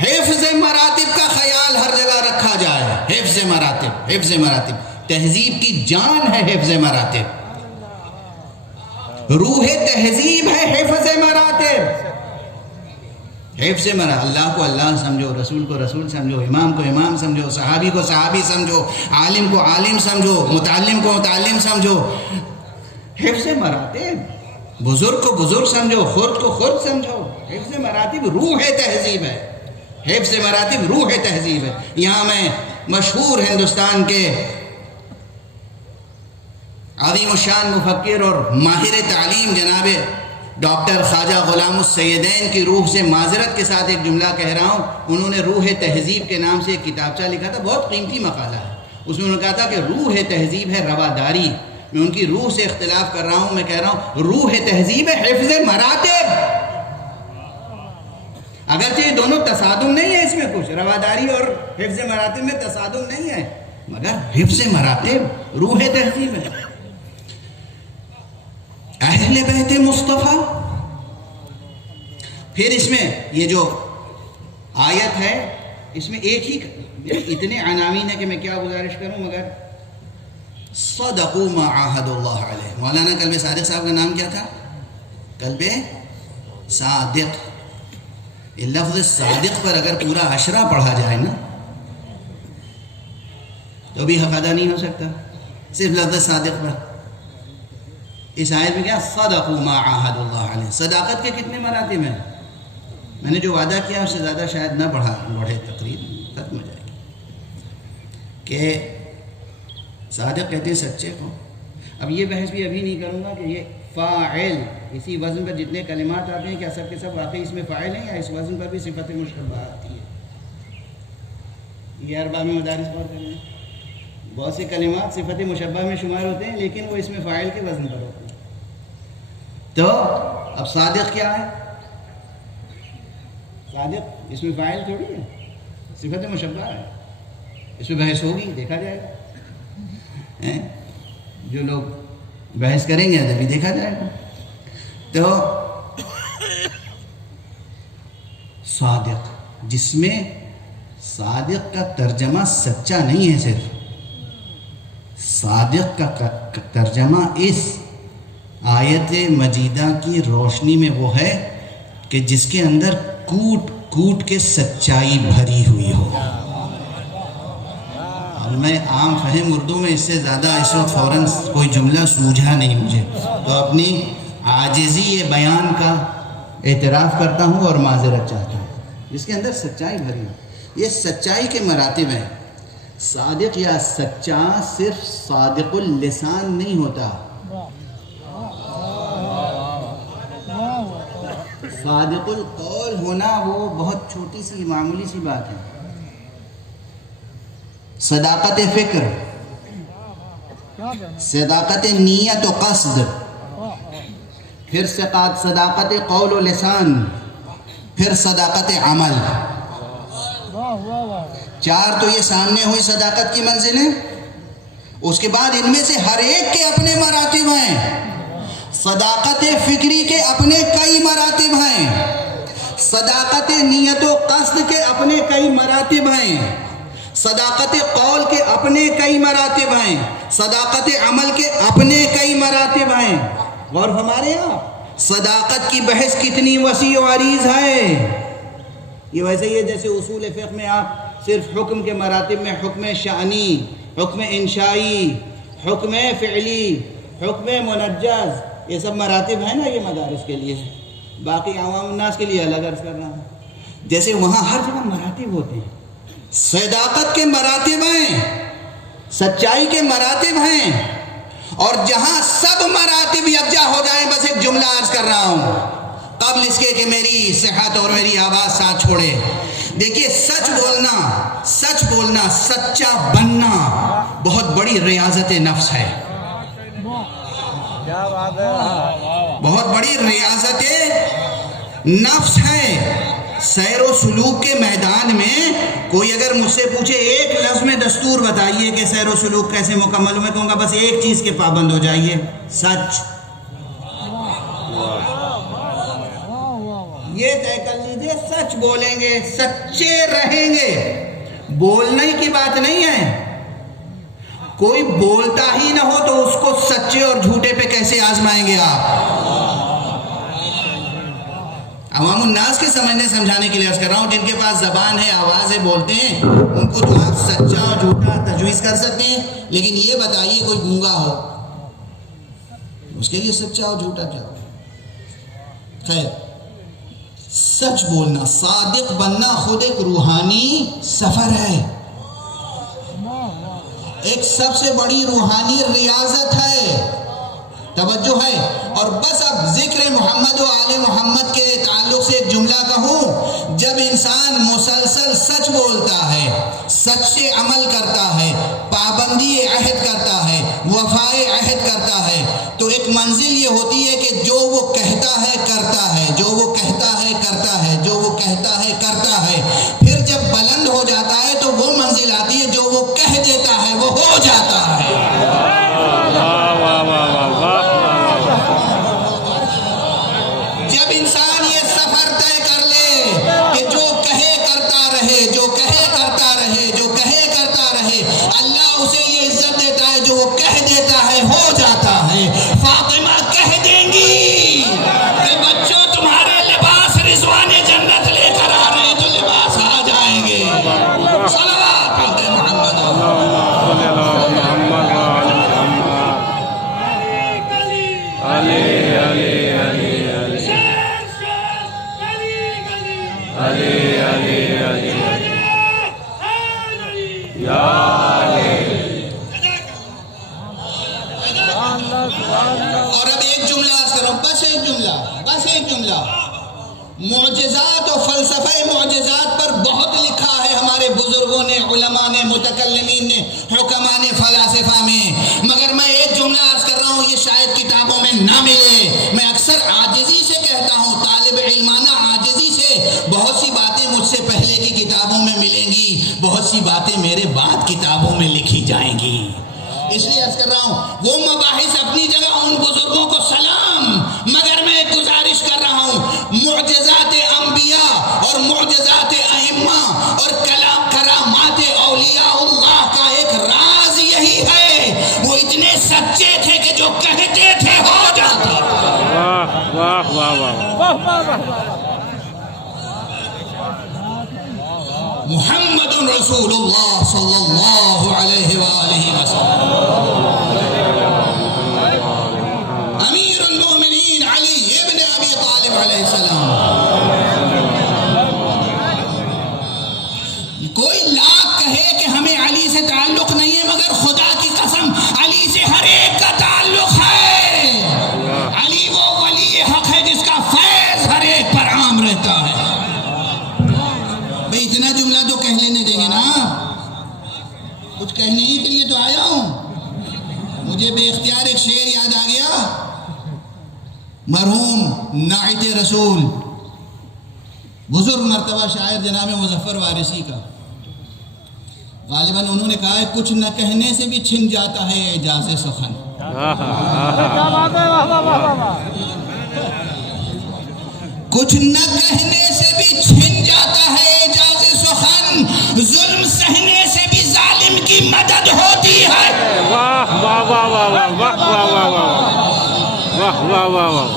حفظ مراتب کا خیال ہر جگہ رکھا جائے، حفظ مراتب، حفظ مراتب تہذیب کی جان ہے، حفظ مراتب روح تہذیب ہے، حفظ مراتب، حفظ مراتب۔ اللہ کو اللہ سمجھو، رسول کو رسول سمجھو، امام کو امام سمجھو، صحابی کو صحابی سمجھو، عالم کو عالم سمجھو، متعلم کو متعلم سمجھو، حفظ مراتب، بزرگ کو بزرگ سمجھو، خرد کو خرد سمجھو، حفظ مراتب روح تہذیب ہے، حفظ مراتب روح تہذیب ہے۔ یہاں میں مشہور ہندوستان کے عظیم الشان مفکر اور ماہر تعلیم جناب ڈاکٹر خواجہ غلام السیدین کی روح سے معذرت کے ساتھ ایک جملہ کہہ رہا ہوں۔ انہوں نے روح تہذیب کے نام سے ایک کتابچہ لکھا تھا، بہت قیمتی مقالہ ہے۔ اس میں انہوں نے کہا تھا کہ روح تہذیب ہے رواداری، میں ان کی روح سے اختلاف کر رہا ہوں، میں کہہ رہا ہوں روح تہذیب ہے حفظ مراتب۔ اگرچہ یہ دونوں تصادم نہیں ہے، اس میں کچھ رواداری اور حفظ مراتب میں تصادم نہیں ہے، مگر حفظ مراتب روح تہذیب ہے۔ اہل بیت مصطفیٰ، پھر اس میں یہ جو آیت ہے اس میں ایک ہی اتنے عناوین ہے کہ میں کیا گزارش کروں، مگر صدقوا ما عاہدوا اللہ علیہ۔ مولانا قلب صادق صاحب کا نام کیا تھا؟ قلب صادق۔ یہ لفظ صادق پر اگر پورا عشرہ پڑھا جائے نا تو بھی حق ادا نہیں ہو سکتا، صرف لفظ صادق پر۔ اس آیت میں کیا؟ صدقوا ما عاہدوا اللہ علیہ۔ صداقت کے کتنے مراتب ہیں؟ میں نے جو وعدہ کیا اس سے زیادہ شاید نہ بڑھے، تقریر ختم ہو جائے گی، کہ صادق کہتے ہیں سچے کو۔ اب یہ بحث بھی ابھی نہیں کروں گا کہ یہ فاعل اسی وزن پر جتنے کلمات آتے ہیں کیا سب کے سب واقعی اس میں فاعل ہیں یا اس وزن پر بھی صفت مشبہ آتی ہے؟ یہ ارباب میں مدارس غور کریں گے، بہت سے کلمات صفت مشبہ میں شمار ہوتے ہیں لیکن وہ اس میں فاعل کے وزن پر ہوتے ہیں۔ تو اب صادق کیا ہے؟ صادق اس میں فاعل تھوڑی ہے، صفت مشبہ ہے، اس میں بحث ہوگی، دیکھا جائے گا، جو لوگ بحث کریں گے ابھی دیکھا جائے گا۔ تو صادق، جس میں صادق کا ترجمہ سچا نہیں ہے، صرف صادق کا ترجمہ اس آیت مجیدہ کی روشنی میں وہ ہے کہ جس کے اندر کوٹ کوٹ کے سچائی بھری ہوئی ہو۔ اور میں عام فہم اردو میں اس سے زیادہ اس وقت فوراً کوئی جملہ سوجھا نہیں مجھے، تو اپنی عاجزی یہ بیان کا اعتراف کرتا ہوں اور معذرت چاہتا ہوں، جس کے اندر سچائی بھری ہو۔ یہ سچائی کے مراتب ہیں۔ صادق یا سچا صرف صادق اللسان نہیں ہوتا، صادق القول ہونا وہ بہت چھوٹی سی معمولی سی بات ہے۔ صداقت فکر، صداقت نیت و قصد، پھر صداقت قول و لسان، پھر صداقت عمل۔ 4 تو یہ سامنے ہوئی صداقت کی منزلیں، اس کے بعد ان میں سے ہر ایک کے اپنے مراتب ہیں۔ صداقت فکری کے اپنے کئی مراتب ہیں، صداقت نیت و قصد کے اپنے کئی مراتب ہیں، صداقت قول کے اپنے کئی مراتب ہیں، صداقت عمل کے اپنے کئی مراتب ہیں۔ غور ہمارے یہاں صداقت کی بحث کتنی وسیع و عریض ہے۔ یہ ویسے ہی ہے جیسے اصول فقہ میں آپ صرف حکم کے مراتب میں حکم شأنی، حکم انشائی، حکم فعلی، حکم منجز، یہ سب مراتب ہیں نا، یہ مدارس کے لیے، باقی عوام الناس کے لیے الگ عرض کر رہا ہوں۔ جیسے وہاں ہر جگہ مراتب ہوتے ہیں، صداقت کے مراتب ہیں، سچائی کے مراتب ہیں، اور جہاں سب مراتب یکجا ہو جائیں، بس ایک جملہ عرض کر رہا ہوں قبل اس کے کہ میری صحت اور میری آواز ساتھ چھوڑے۔ دیکھیے سچ بولنا، سچا بننا بہت بڑی ریاضت نفس ہے، بہت بڑی ریاضت نفس ہے۔ سیر و سلوک کے میدان میں کوئی اگر مجھ سے پوچھے ایک لفظ میں دستور بتائیے کہ سیر و سلوک کیسے مکمل ہو، میں کہوں گا بس ایک چیز کے پابند ہو جائیے، سچ۔ یہ طے کر لیجیے، سچ بولیں گے، سچے رہیں گے۔ بولنے کی بات نہیں ہے، کوئی بولتا ہی نہ ہو تو اس کو سچے اور جھوٹے پہ کیسے آزمائیں گے آپ؟ عوام الناس کے سمجھنے سمجھانے کے لیے عرض کر رہا ہوں، جن کے پاس زبان ہے، آواز ہے، بولتے ہیں، ان کو تو آپ سچا اور جھوٹا تجویز کر سکتے ہیں، لیکن یہ بتائیے کوئی گونگا ہو، اس کے لیے سچا اور جھوٹا کیا ہو؟ خیر، سچ بولنا، صادق بننا خود ایک روحانی سفر ہے، ایک سب سے بڑی روحانی ریاضت ہے، توجہ ہے۔ اور بس اب ذکر محمد و آل محمد کے تعلق سے ایک جملہ کہوں، جب انسان مسلسل سچ بولتا ہے، سچ سے عمل کرتا ہے، پابندی عہد کرتا ہے، وفائے عہد کرتا ہے، تو ایک منزل یہ ہوتی ہے کہ جو وہ کہتا ہے کرتا ہے، جو وہ کہتا ہے کرتا ہے، جو وہ کہتا ہے کرتا ہے۔ پھر جب بلند ہو جاتا ہے تو وہ منزل آتی ہے جو وہ کہہ دیتا ہے وہ ہو جاتا ہے۔ جب انسان یہ سفر طے کر لے کہ جو کہے کرتا رہے، جو کہے کرتا رہے، جو کہے کرتا رہے، اللہ اسے یہ عزت دیتا ہے، جو وہ کہہ دیتا ہے ہو جاتا ہے۔ فاطمہ کہہ دیں گی کہ بچوں تمہارے لباس رضوان جنت لے کر آ رہے، تو لباس آ جائیں گے۔ صلوات پڑھتے محمد اور اب ایک جملہ عرض کرو، بس ایک جملہ۔ معجزات و فلسفہ معجزات پر بہت لکھا ہے ہمارے بزرگوں نے، علماء نے، متکلمین نے، حکماء نے، فلاسفہ میں، مگر میں ایک جملہ عرض کر رہا ہوں، یہ شاید کتابوں میں نہ ملے۔ میں اکثر عاجزی سے کہتا ہوں، طالب علمانہ عاجزی سے، بہت سی باتیں مجھ سے پہلے کی کتابوں میں ملیں گی، بہت سی باتیں میرے بعد کتابوں میں لکھی جائیں گی۔ اس لیے عرض کر رہا ہوں، وہ مباحث اپنی جگہ، ان بزرگوں کو سلام، مگر میں ایک گزارش کر رہا ہوں، معجزات انبیاء اور معجزات ائمہ اور کرامات اولیاء اللہ کا ایک راز یہی ہے، وہ اتنے سچے تھے کہ جو کہتے تھے ہو جاتا۔ واہ واہ واہ واہ۔ محمد رسول اللہ صلی اللہ علیہ وآلہ وسلم۔ امیر المومنین علی ابن ابی طالب علیہ السلام۔ کوئی لاکھ کہے کہ ہمیں علی سے تعلق نہیں ہے، مگر خدا کی قسم علی سے ہر ایک کا تعلق ہے۔ علی وہ ولی حق ہے جس کا فیض ہر ایک پر عام رہتا ہے۔ بھئی اتنا جملہ تو کہہ لینے دیں گے نا، کچھ کہنے ہی کے لیے تو آیا ہوں۔ مجھے بے اختیار ایک شعر یاد آ گیا، مرحوم ناعت رسول بزرگ مرتبہ شاعر جناب مظفر وارثی کا، غالباً انہوں نے کہا ہے کچھ نہ کہنے سے بھی چھن جاتا ہے اعجاز سخن۔ کچھ نہ کہنے سے بھی چھن جاتا ہے اعجاز سخن، ظلم سہنے سے بھی ظالم کی مدد ہوتی ہے۔ واہ واہ واہ واہ واہ واہ واہ واہ واہ واہ واہ۔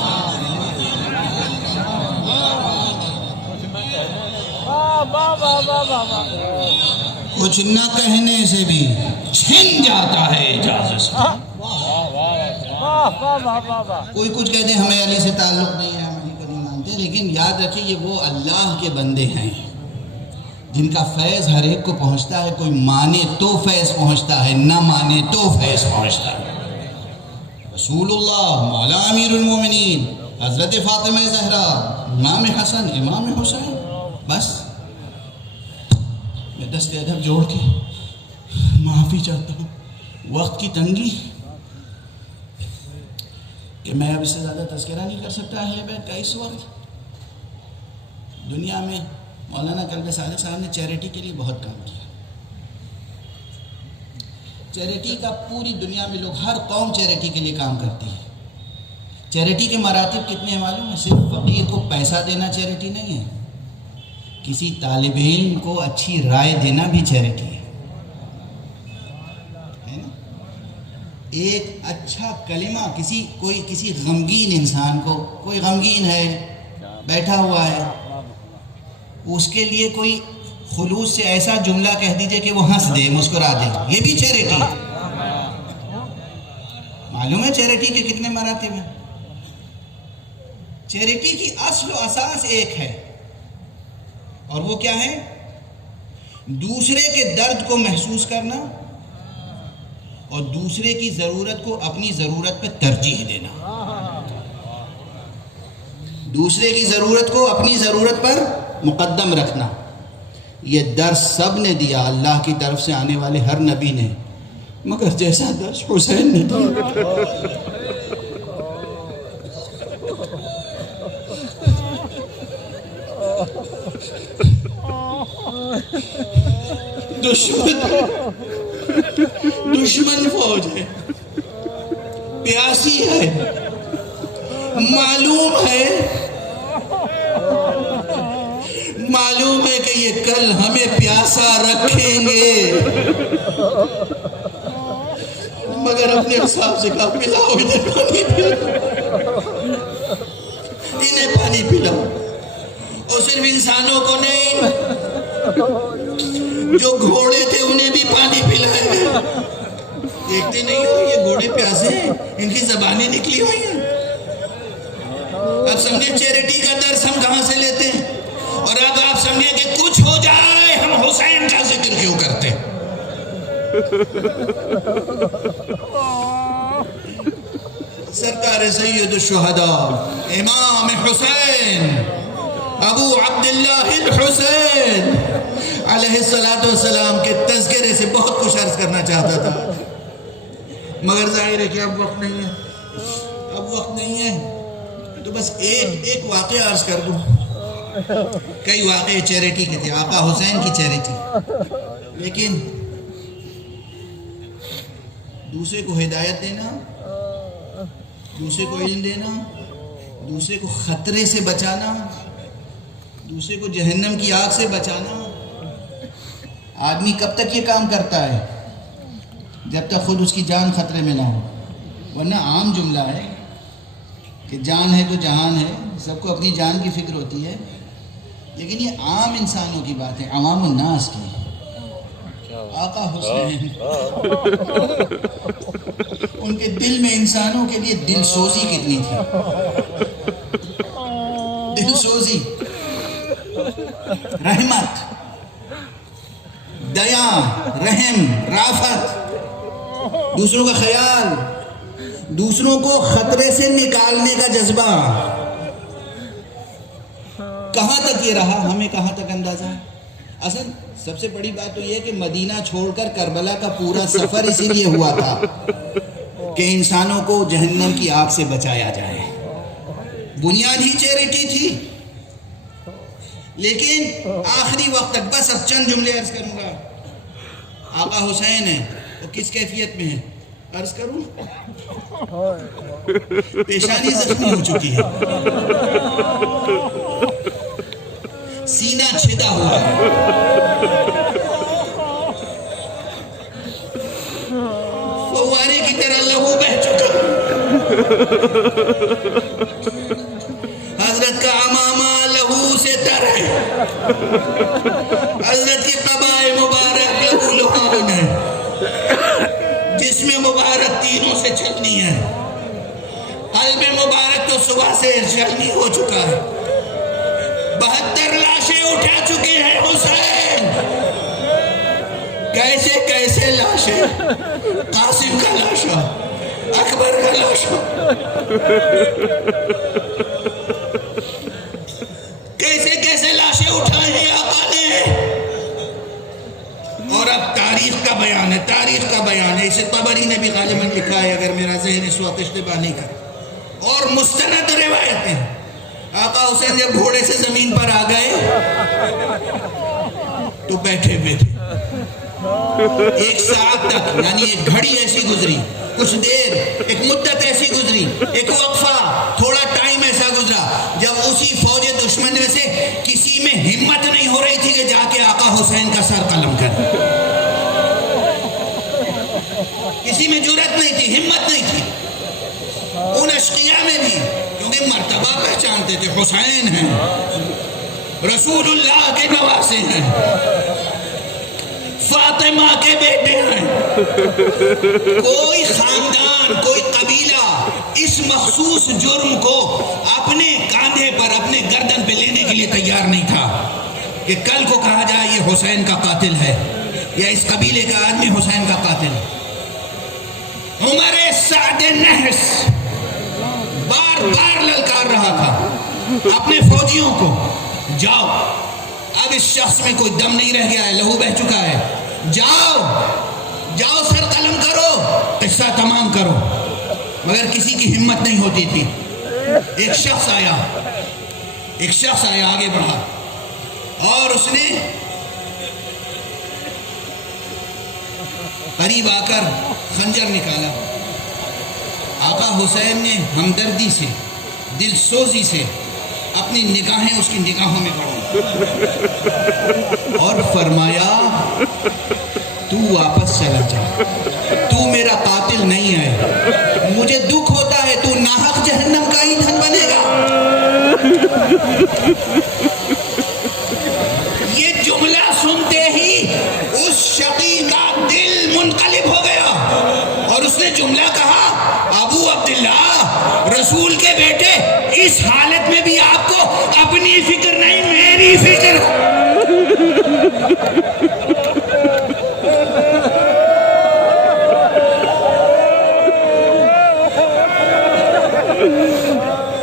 کچھ نہ کہنے سے بھی چھن جاتا ہے اعجاز سخن۔ کوئی کچھ کہتے ہیں ہمیں علی سے تعلق نہیں ہے، ہم علی کو نہیں مانتے، لیکن یاد رکھیں یہ وہ اللہ کے بندے ہیں جن کا فیض ہر ایک کو پہنچتا ہے۔ کوئی مانے تو فیض پہنچتا ہے، نہ مانے تو فیض پہنچتا ہے۔ رسول اللہ، مولا امیر المومنین، حضرت فاطمہ زہرا، امام حسن، امام حسین، بس میں دست ادب جوڑ کے معافی چاہتا ہوں۔ وقت کی تنگی کہ میں اب اس سے زیادہ تذکرہ نہیں کر سکتا اہل بیت کا. اس وقت دنیا میں مولانا کلب صادق صاحب نے چیریٹی کے لیے بہت کام کیا. چیریٹی کا پوری دنیا میں لوگ، ہر قوم چیریٹی کے لیے کام کرتی ہے. چیریٹی کے مراتب کتنے ہیں معلوم ہے؟ صرف فقیر کو پیسہ دینا چیریٹی نہیں ہے، کسی طالب علم کو اچھی رائے دینا بھی چیریٹی ہے نا؟ ایک اچھا کلمہ کسی غمگین انسان کو، کوئی غمگین ہے بیٹھا ہوا ہے، اس کے لیے کوئی خلوص سے ایسا جملہ کہہ دیجئے کہ وہ ہنس دے، مسکرا دے، یہ بھی چیریٹی ہے. معلوم ہے چیریٹی کے کتنے مراتب ہیں؟ چیریٹی کی اصل و اساس ایک ہے، اور وہ کیا ہے؟ دوسرے کے درد کو محسوس کرنا اور دوسرے کی ضرورت کو اپنی ضرورت پہ ترجیح دینا. دوسرے کی ضرورت کو اپنی ضرورت پر مقدم رکھنا. یہ درس سب نے دیا، اللہ کی طرف سے آنے والے ہر نبی نے، مگر جیسا درس حسین نے دیا. دشمن فوج ہے، پیاسی ہے، معلوم ہے کہ یہ کل ہمیں پیاسا رکھیں گے، مگر اپنے حساب سے کہا پلاؤ انہیں پانی پلاؤ، انہیں پانی پلاؤ. اور صرف انسانوں کو نہیں، جو گھوڑے تھے انہیں بھی پانی پلائے گئے. دیکھتے نہیں ہو یہ گھوڑے پیاسے ہیں، ان کی زبانیں نکلی ہوئی ہیں. اب سمجھے چیریٹی کا درس ہم کہاں سے لیتے ہیں؟ اور اب آپ سمجھیں کہ کچھ ہو جائے ہم حسین کا ذکر کیوں کرتے ہیں؟ سرکار سید الشہداء امام حسین ابو عبداللہ الحسین علیہ السلام کے تذکرے سے بہت کچھ عرض کرنا چاہتا تھا، مگر ظاہر ہے کہ اب وقت نہیں ہے. تو بس ایک واقعہ عرض کر دوں. کئی واقعے چیریٹی کے تھے، آقا حسین کی چیریٹی، لیکن دوسرے کو ہدایت دینا، دوسرے کو علم دینا، دوسرے کو خطرے سے بچانا، دوسرے کو جہنم کی آگ سے بچانا. آدمی کب تک یہ کام کرتا ہے؟ جب تک خود اس کی جان خطرے میں نہ ہو. ورنہ عام جملہ ہے کہ جان ہے تو جہان ہے، سب کو اپنی جان کی فکر ہوتی ہے، لیکن یہ عام انسانوں کی بات ہے، عوام الناس کی. آقا حسین ان کے دل میں انسانوں کے لیے دل سوزی کتنی تھی، دل سوزی، رحمت، دیا، رحم، رافت، دوسروں کا خیال، دوسروں کو خطرے سے نکالنے کا جذبہ. کہاں تک یہ رہا، ہمیں کہاں تک اندازہ ہے؟ اصل سب سے بڑی بات تو یہ کہ مدینہ چھوڑ کر کربلا کا پورا سفر اسی لیے ہوا تھا کہ انسانوں کو جہنم کی آگ سے بچایا جائے. بنیاد ہی چیریٹی تھی. لیکن آخری وقت تک بس اب چند جملے عرض کروں گا. آقا حسین ہے وہ کس کیفیت میں ہے عرض کروں؟ پیشانی زخمی ہو چکی ہے، سینہ چھدا ہوا ہے، فوارے کی طرح لہو بہہ چکا. حضرت کا امامہ لہو سے تر ہے، حضرت کی قبائے مبارک لہو لہان ہے، جسم مبارک تینوں سے چھلنی ہے، قلب مبارک تو صبح سے چھلنی ہو چکا ہے. 72 لاشیں اٹھا چکے ہیں حسین. کیسے کیسے لاشیں، قاسم کا لاشا، اکبر کا لاشا، کیسے کیسے لاشیں اٹھائے ہیں آقا نے. اور اب تاریخ کا بیان ہے، تاریخ کا بیان ہے. اسے طبری نے بھی غالباً لکھا ہے اگر میرا ذہن اس وقت اشتباہ نہیں کرے. اور مستند روایتیں. آقا حسین جب گھوڑے سے زمین پر آ گئے تو بیٹھے ہوئے تھے. 1 ساعت تک، یعنی ایک گھڑی ایسی گزری، کچھ دیر، ایک مدت ایسی گزری، ایک وقفہ، تھوڑا ٹائم ایسا گزرا جب اسی فوج دشمن میں سے کسی میں ہمت نہیں ہو رہی تھی کہ جا کے آقا حسین کا سر قلم کرے. کسی میں جرأت نہیں تھی، ہمت نہیں تھی. ان اشقیاء میں بھی، کیونکہ مرتبہ پہچانتے تھے، حسین ہیں، رسول اللہ کے نواسے ہیں، فاطمہ کے بیٹے ہیں. کوئی خاندان، کوئی قبیلہ اس مخصوص جرم کو اپنے کاندھے پر، اپنے گردن پہ لینے کے لیے تیار نہیں تھا کہ کل کو کہا جائے یہ حسین کا قاتل ہے یا اس قبیلے کا آدمی حسین کا قاتل. عمر سعد نحس بار بار للکار رہا تھا اپنے فوجیوں کو، جاؤ، اب اس شخص میں کوئی دم نہیں رہ گیا ہے، لہو بہہ چکا ہے، جاؤ جاؤ سر قلم کرو، قصہ تمام کرو. مگر کسی کی ہمت نہیں ہوتی تھی. ایک شخص آیا آگے بڑھا اور اس نے قریب آ کر خنجر نکالا. آقا حسین نے ہمدردی سے، دل سوزی سے اپنی نگاہیں اس کی نگاہوں میں پڑی اور فرمایا تو واپس چلا جا، تو میرا قاتل نہیں ہے، مجھے دکھ ہوتا ہے تو ناحق جہنم کا ایندھن بنے گا. یہ جملہ سنتے ہی اس شقی کا دل منقلب ہو گیا اور اس نے جملہ کہا، ابو عبداللہ، رسول کے بیٹے، اس حالت میں بھی آپ کو اپنی فکر نہیں، میری فکر.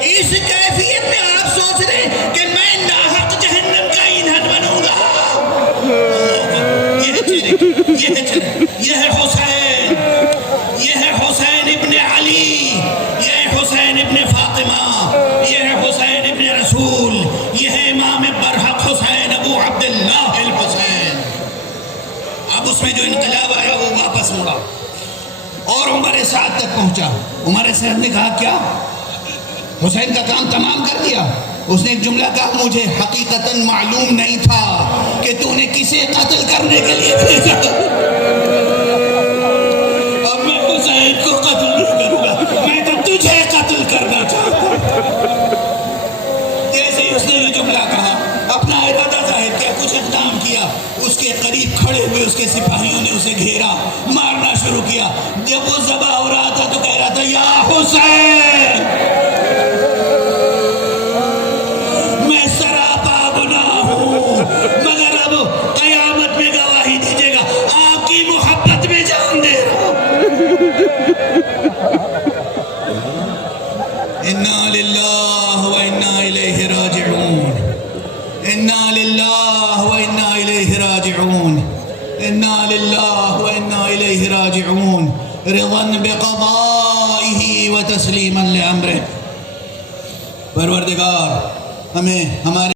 اس کیفیت میں آپ سوچ رہے ہیں کہ میں ناحق جہنم کا ایندھن بنوں گا. یہ ہے حسین، یہ ہے حسین ابن علی، یہ ہے حسین ابن فاطمہ، یہ ہے حسین ابن رسول، یہ ہے امام برحق حسین ابو عبداللہ الحسین. اب اس میں جو انقلاب آیا وہ واپس مڑا اور عمر سعد تک پہنچا. عمر سعد نے کہا کیا حسین کا کام تمام کر دیا؟ اس نے ایک جملہ کہا، مجھے حقیقتاً معلوم نہیں تھا کہ تو نے کسے قتل کرنے کے لیے بھیجا. اب میں حسین کو قتل نہیں کروں گا، میں تو تجھے قتل کرنا چاہتا ہوں. جیسے اس نے یہ جملہ کہا، اپنا ارادہ ظاہر کیا، کچھ اقدام کیا. اس کے قریب کھڑے ہوئے اس کے سپاہیوں نے اسے گھیرا، مارنا شروع کیا. جب وہ ذبح ہو رہا تھا تو کہہ رہا تھا، یا حسین، میں سراپا گناہ ہوں، مگر اب قیامت میں گواہی دیجیے گا، آپ کی محبت میں جان دے رہا ہوں. انا للہ و انا الیہ راجعون، انا للہ و انا الیہ راجعون، انا للہ و انا الیہ راجعون، رضا بقضائہ و تسلیما لامرہ. پروردگار ہمیں ہمارے